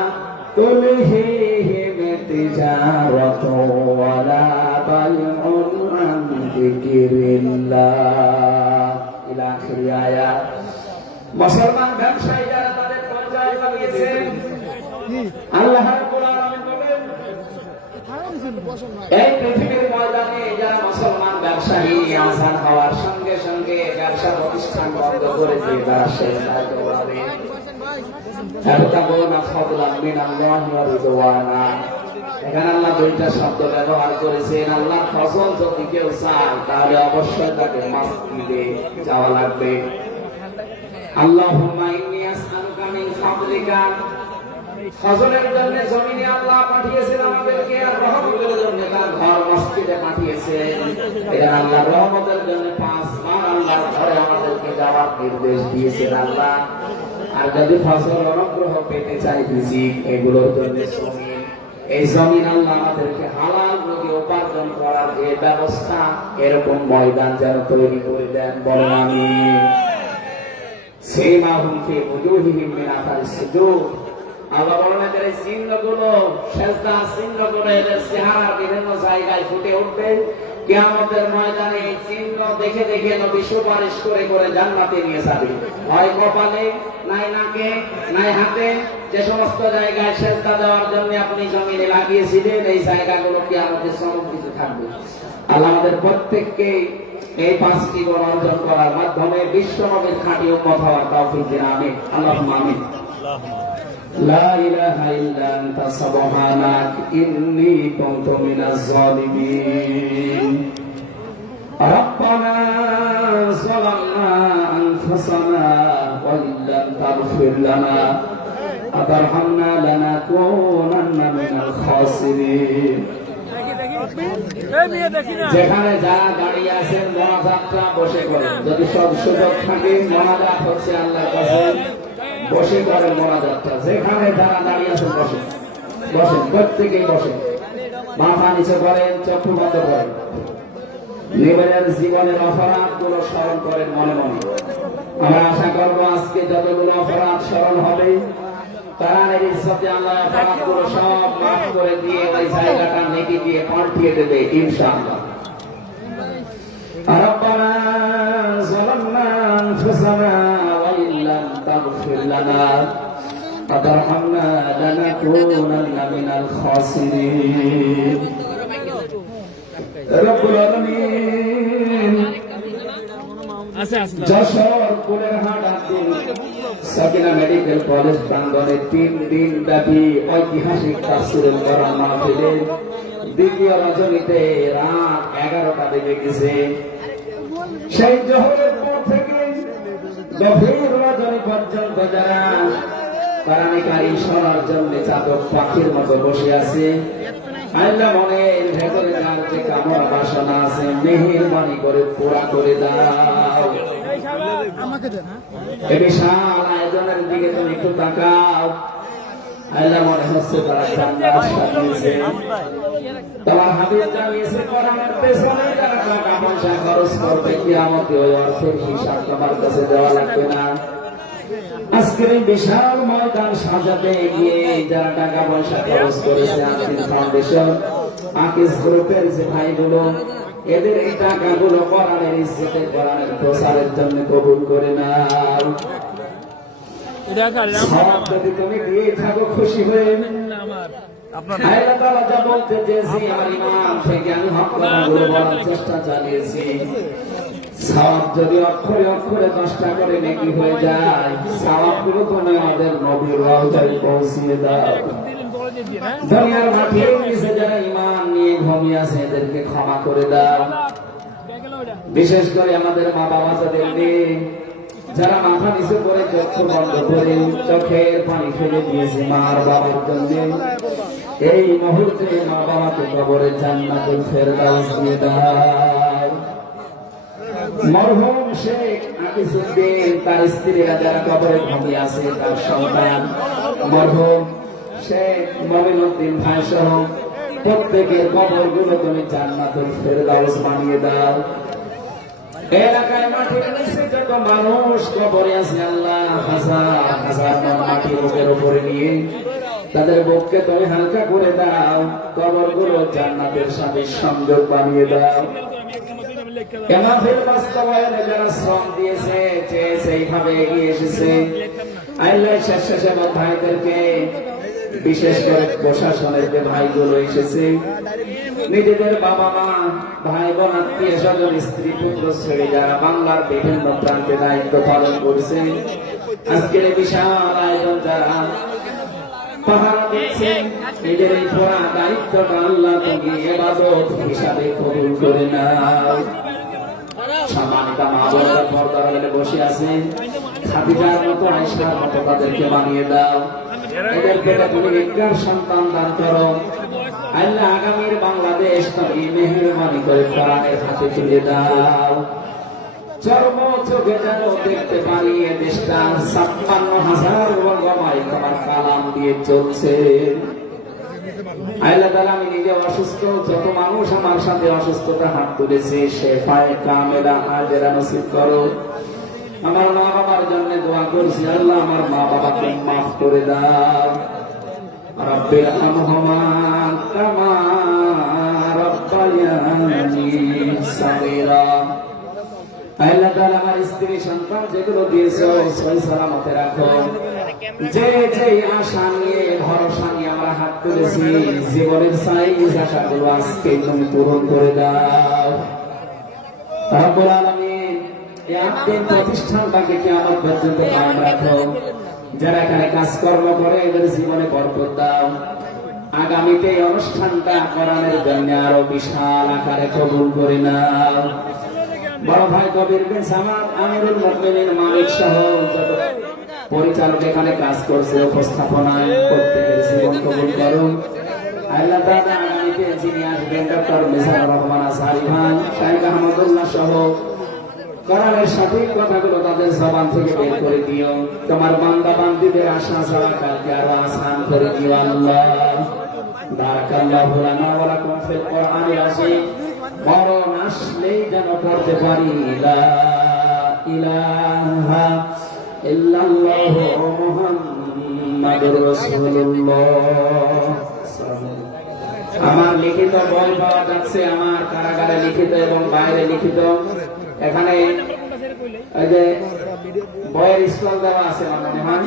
তুলহিহিম তিজারাতু ওয়ালা বাইউন আন যিকরিল্লাহ ইলা আখির আয়াত। মুসলমান ব্যবসায়ী যারা তাদের পর্যায়ে বানিয়েছে, আল্লাহ রাব্বুল আলামিন বলেন এই পৃথিবীর ময়দানে যারা মুসলমান ব্যবসায়ী আযান হওয়ার সঙ্গে সঙ্গে ব্যবসা প্রতিষ্ঠান বন্ধ করে দিয়ে তারা সেজদায় দৌড়াবে। ইয়াবতাগুনা ফাদলান মিনাল্লাহি ওয়া রিদওয়ানা। এখানে আল্লাহ দুইটা শব্দ ব্যবহার করেছেন। আল্লাহর ফজল যদি কেউ চায় তাহলে অবশ্যই তাকে মসজিদে যাওয়া লাগবে। আল্লাহুম্মা ইন্নী আসআলুকা মিন ফাদলিকা, ফজলের জন্য জমিনে আল্লাহ পাঠিয়েছেন আমাদেরকে, আর রহমতের জন্য তার ঘর মসজিদে পাঠিয়েছেন। এখানে আল্লাহ রহমতের জন্য 5 বার আল্লাহর ঘরে আমাদেরকে যাওয়ার নির্দেশ দিয়েছেন আল্লাহ। আর যদি ফজল অনুগ্রহ পেতে চাই রিজিক, এগুলোর জন্য জমিন, এই জমিন আল্লাহ আমাদেরকে হালাল রুজি উপার্জন করার যে ব্যবস্থা, এরকম ময়দান যেন তৈরি করে দেন। বলেন আমিন। সীমাহুম ফি উজুহিহিম মিন আথারিস সুজুদ। আল্লাহ বলেন এদের এই চিহ্নগুলো, সেজদার চিহ্নগুলো এদের চেহারার বিভিন্ন জায়গায় ফুটে উঠবে। কিয়ামতের ময়দানে এই চিহ্ন দেখে দেখে নবী সুপারিশ করে করে জান্নাতে নিয়ে যাবে। হয় কপালে, নাই নাকে, নাই হাতে, যে সমস্ত জায়গায় সেজদা দেওয়ার জন্য আপনি জমিনে লাগিয়েছিলেন, এই জায়গাগুলো কিয়ামতের সমুদ্রিত থাকবে। আল্লাহ আমাদের প্রত্যেককে এই 5টি গুণ অর্জন করার মাধ্যমে বিশ্ব নবীর খাঁটি উম্মত হওয়ার তৌফিক দিন। আমিন। আল্লাহুম্মা আমিন। লা ইলাহা ইল্লা আনতা সুবহানাক ইন্নী কুনতু মিনাজ জালিমিন। রব্বানা যালামনা আনফুসানা ওয়া ইল্লাম তাগফির লানা ওয়া তারহামনা লানাকুনান্না মিনাল খাসিরিন। যেখানে যারা দাঁড়িয়ে আছেন মোনাজাতটা বসে করেন, যদি সব সুযোগ থাকে মোনাজাত হচ্ছে আল্লাহর কাছে, বসে করেন মোনাজাতটা। যেখানে যারা দাঁড়িয়ে আছেন বসেন, বসেন, প্রত্যেকেই বসেন, মাথা নিচে করেন, চক্ষু বন্ধ করেন, নিজের জীবনের অপরাধ গুলো স্মরণ করেন মনে মনে। আমরা আশা করবো আজকে যতগুলো অপরাধ স্মরণ হবে, কোরআনের ইজ্জতে আল্লাহ অপরাধগুলো সব মাফ করে দিয়ে ওই জায়গাটা নেকি দিয়ে পাল্টিয়ে দেবে ইনশাআল্লাহ। রব্বানা যালামনা আনফুসানা ওয়া ইল্লাম তাগফির লানা ওয়া তারহামনা লানাকুনান্না মিনাল খাসিরিন। রব্বুল আলামিন যশোর কুলেরহাট আব্দুল সাকিনা মেডিকেল কলেজ প্রাঙ্গণে 3 দিন ব্যাপী ঐতিহাসিক তাফসীরুল কোরআন মাহফিলের দ্বিতীয় রজনীতে রাত 11টা বেজে গেছে। সেই জোহরের পর থেকে গভীর রজনী পর্যন্ত যারা কোরআন কারীম শোনার জন্য চাতক পাখির মতো বসে আছে, আল্লাহ মনের ভেতরে যার যে কামনা বাসনা আছে মেহেরবানি করে পুরা করে দাও। এই বিশাল আয়োজনের দিকে তুমি একটু তাকাও। আল্লাহ মনে হচ্ছে তারা জান্নাত সাজিয়েছে, তোমার হাবিব জানিয়েছে কোরআনের পেছনে যারা টাকা পয়সা খরচ করবে কিয়ামতে ওই অর্থের হিসাব তোমার কাছে দেওয়া লাগবে না। আজকের এই বিশাল ময়দান সাজাতে গিয়ে যারা টাকা পয়সা খরচ করেছে, আকিস ফাউন্ডেশন, আকিস গ্রুপের যে ভাইগুলো, এদের এই টাকাগুলো কোরআনের ইজ্জতে, কোরআনের প্রচারের জন্য কবুল করে নাও। সব যদি তুমি দিয়ে থাকো খুশি হয়ে, আল্লাহ তাআলা যা বলতে চেয়েছি আমার ইমান থেকে আমি হক কথাগুলো বলার চেষ্টা চালিয়েছি। সওয়াব যদি অক্ষরে অক্ষরে 10টা করে নেকি হয়ে যায়, সওয়াবগুলো তুমি আমাদের নবীর রওজায় পৌঁছিয়ে দাও। দুনিয়ার মাটির নিচে যারা ঈমান নিয়ে ঘুমিয়ে আছে এদেরকে ক্ষমা করে দাও। বিশেষ করে আমাদের মা বাবা যাদের নেই, যারা মাথা নিচে করে চক্ষু বন্ধ করে চোখের পানি ফেলে দিয়েছে মার বাবার জন্য, এই মুহূর্তে মা বাবাকে কবরে জান্নাতুল ফেরদাউস দিয়ে দাও। মরহুম শেখ আকিসউদ্দিন তার স্ত্রীরা যারা কবরে ঘুমিয়ে আছে, তার সন্তান মরহুম শেখ মমিনুদ্দিন ভাই সহ প্রত্যেকের কবরগুলো তুমি জান্নাতুল ফেরদাউস বানিয়ে দাও। এলাকায় মাটির নিচে যত মানুষ কবরে আছে আল্লাহ হাজার হাজার মাটি বুকের উপরে নিয়ে তাদের বুককে তুমি হালকা করে দাও, কবরগুলো জান্নাতের সাথে সংযোগ বানিয়ে দাও। এ মাহফিল বাস্তবায়নে যারা শ্রম দিয়েছে, চেয়েছে, এইভাবে এগিয়ে এসেছে, আল্লাহ স্বেচ্ছাসেবক ভাইদেরকে, বিশেষ করে প্রশাসনের যে ভাইগুলো এসেছে, নিজেদের বাবা মা, ভাই বোন, আত্মীয় স্বজন, স্ত্রী পুত্র ছেড়ে যারা বাংলার বিভিন্ন প্রান্তে দায়িত্ব পালন করছে, আজকের এই বিশাল আয়োজন যারা পাহারা দিচ্ছে, নিজের এই পুরা দায়িত্বটা আল্লাহ তুমি ইবাদত হিসাবে কবুল করে নাও। সম্মানিত মা বোনেরা পর্দার আড়ালে বসে আছেন, খাদিজার মতো, আয়েশার মতো তাদেরকে বানিয়ে দাও। এদেরকে তুমি নেককার সন্তান দান করো। আল্লাহ আগামীর বাংলাদেশ তুমি মেহেরবানি করে কোরআনের হাতে তুলে দাও। চর্ম চোখে যেন দেখতে পারি এ দেশটা ৫৬,০০০ বর্গমাইল তোমার কালাম দিয়ে চলছে। আল্লাহ তাআলা, আমি নিজে অসুস্থ, যত মানুষ আমার সাথে অসুস্থতা হাত তুলেছে, শেফায়ে কামেলা আজরা নসিব করো। আমার মা বাবার জন্য দোয়া করছি, আল্লাহ আমার মা বাবাকে মাফ করে দাও। রব্বির হামহুমা কামা রাব্বায়ানি সাগীরা। আল্লাহ তাআলা, আমার স্ত্রী সন্তান যেগুলো দিয়েছো সহি সালামতে রাখো। যে যে আশা নিয়ে, ভরসা নিয়ে আমরা হাত তুলেছি, জীবনের সাইজ আশাগুলো আজকে তুমি পূরণ করে দাও। রব্বুল আলামিন, এই আত্মিক প্রতিষ্ঠানটাকে কিয়ামত পর্যন্ত কায়েম রাখো। যারা এখানে কাজকর্ম করে এদের জীবনে বরকত দাও। আগামীতে এই অনুষ্ঠানটা কোরআনের জন্য আরো বিশাল আকারে কবুল করে নাও। বড় ভাই কবির বিন সামাদ, আমিরুল মুমিনিন মালিক সহ যত পরিচালক এখানে কাজ করছে, উপস্থাপনায় প্রত্যেকের জীবন কবুল করুন। আল্লাহ তাআলা আগামীতে যিনি আসবেন, ডক্টর মিজানুর রহমান আজহারী ভাই, শাইখ আহমদুল্লাহ সহ কোরআনের সঠিক কথাগুলো তাদের জবান থেকে বের করে দিও। তোমার বান্দা বান্দীদের আশা যাওয়া কালকে আরো আসান করে দিও আল্লাহ। বারাকাল্লাহু লানা ওয়া লাকুম ফিল কোরআনিল আযীম। মরণ আসলেই যেন পড়তে পারি লা ইলাহা ইল্লাল্লাহু মুহাম্মাদুর রাসূলুল্লাহ। আমার লিখিত বই পাওয়া যাচ্ছে, আমার কারাগারে লিখিত এবং বাইরে লিখিত। এখানে ওই যে বইয়ের স্টল দেওয়া আছে, মনে হয়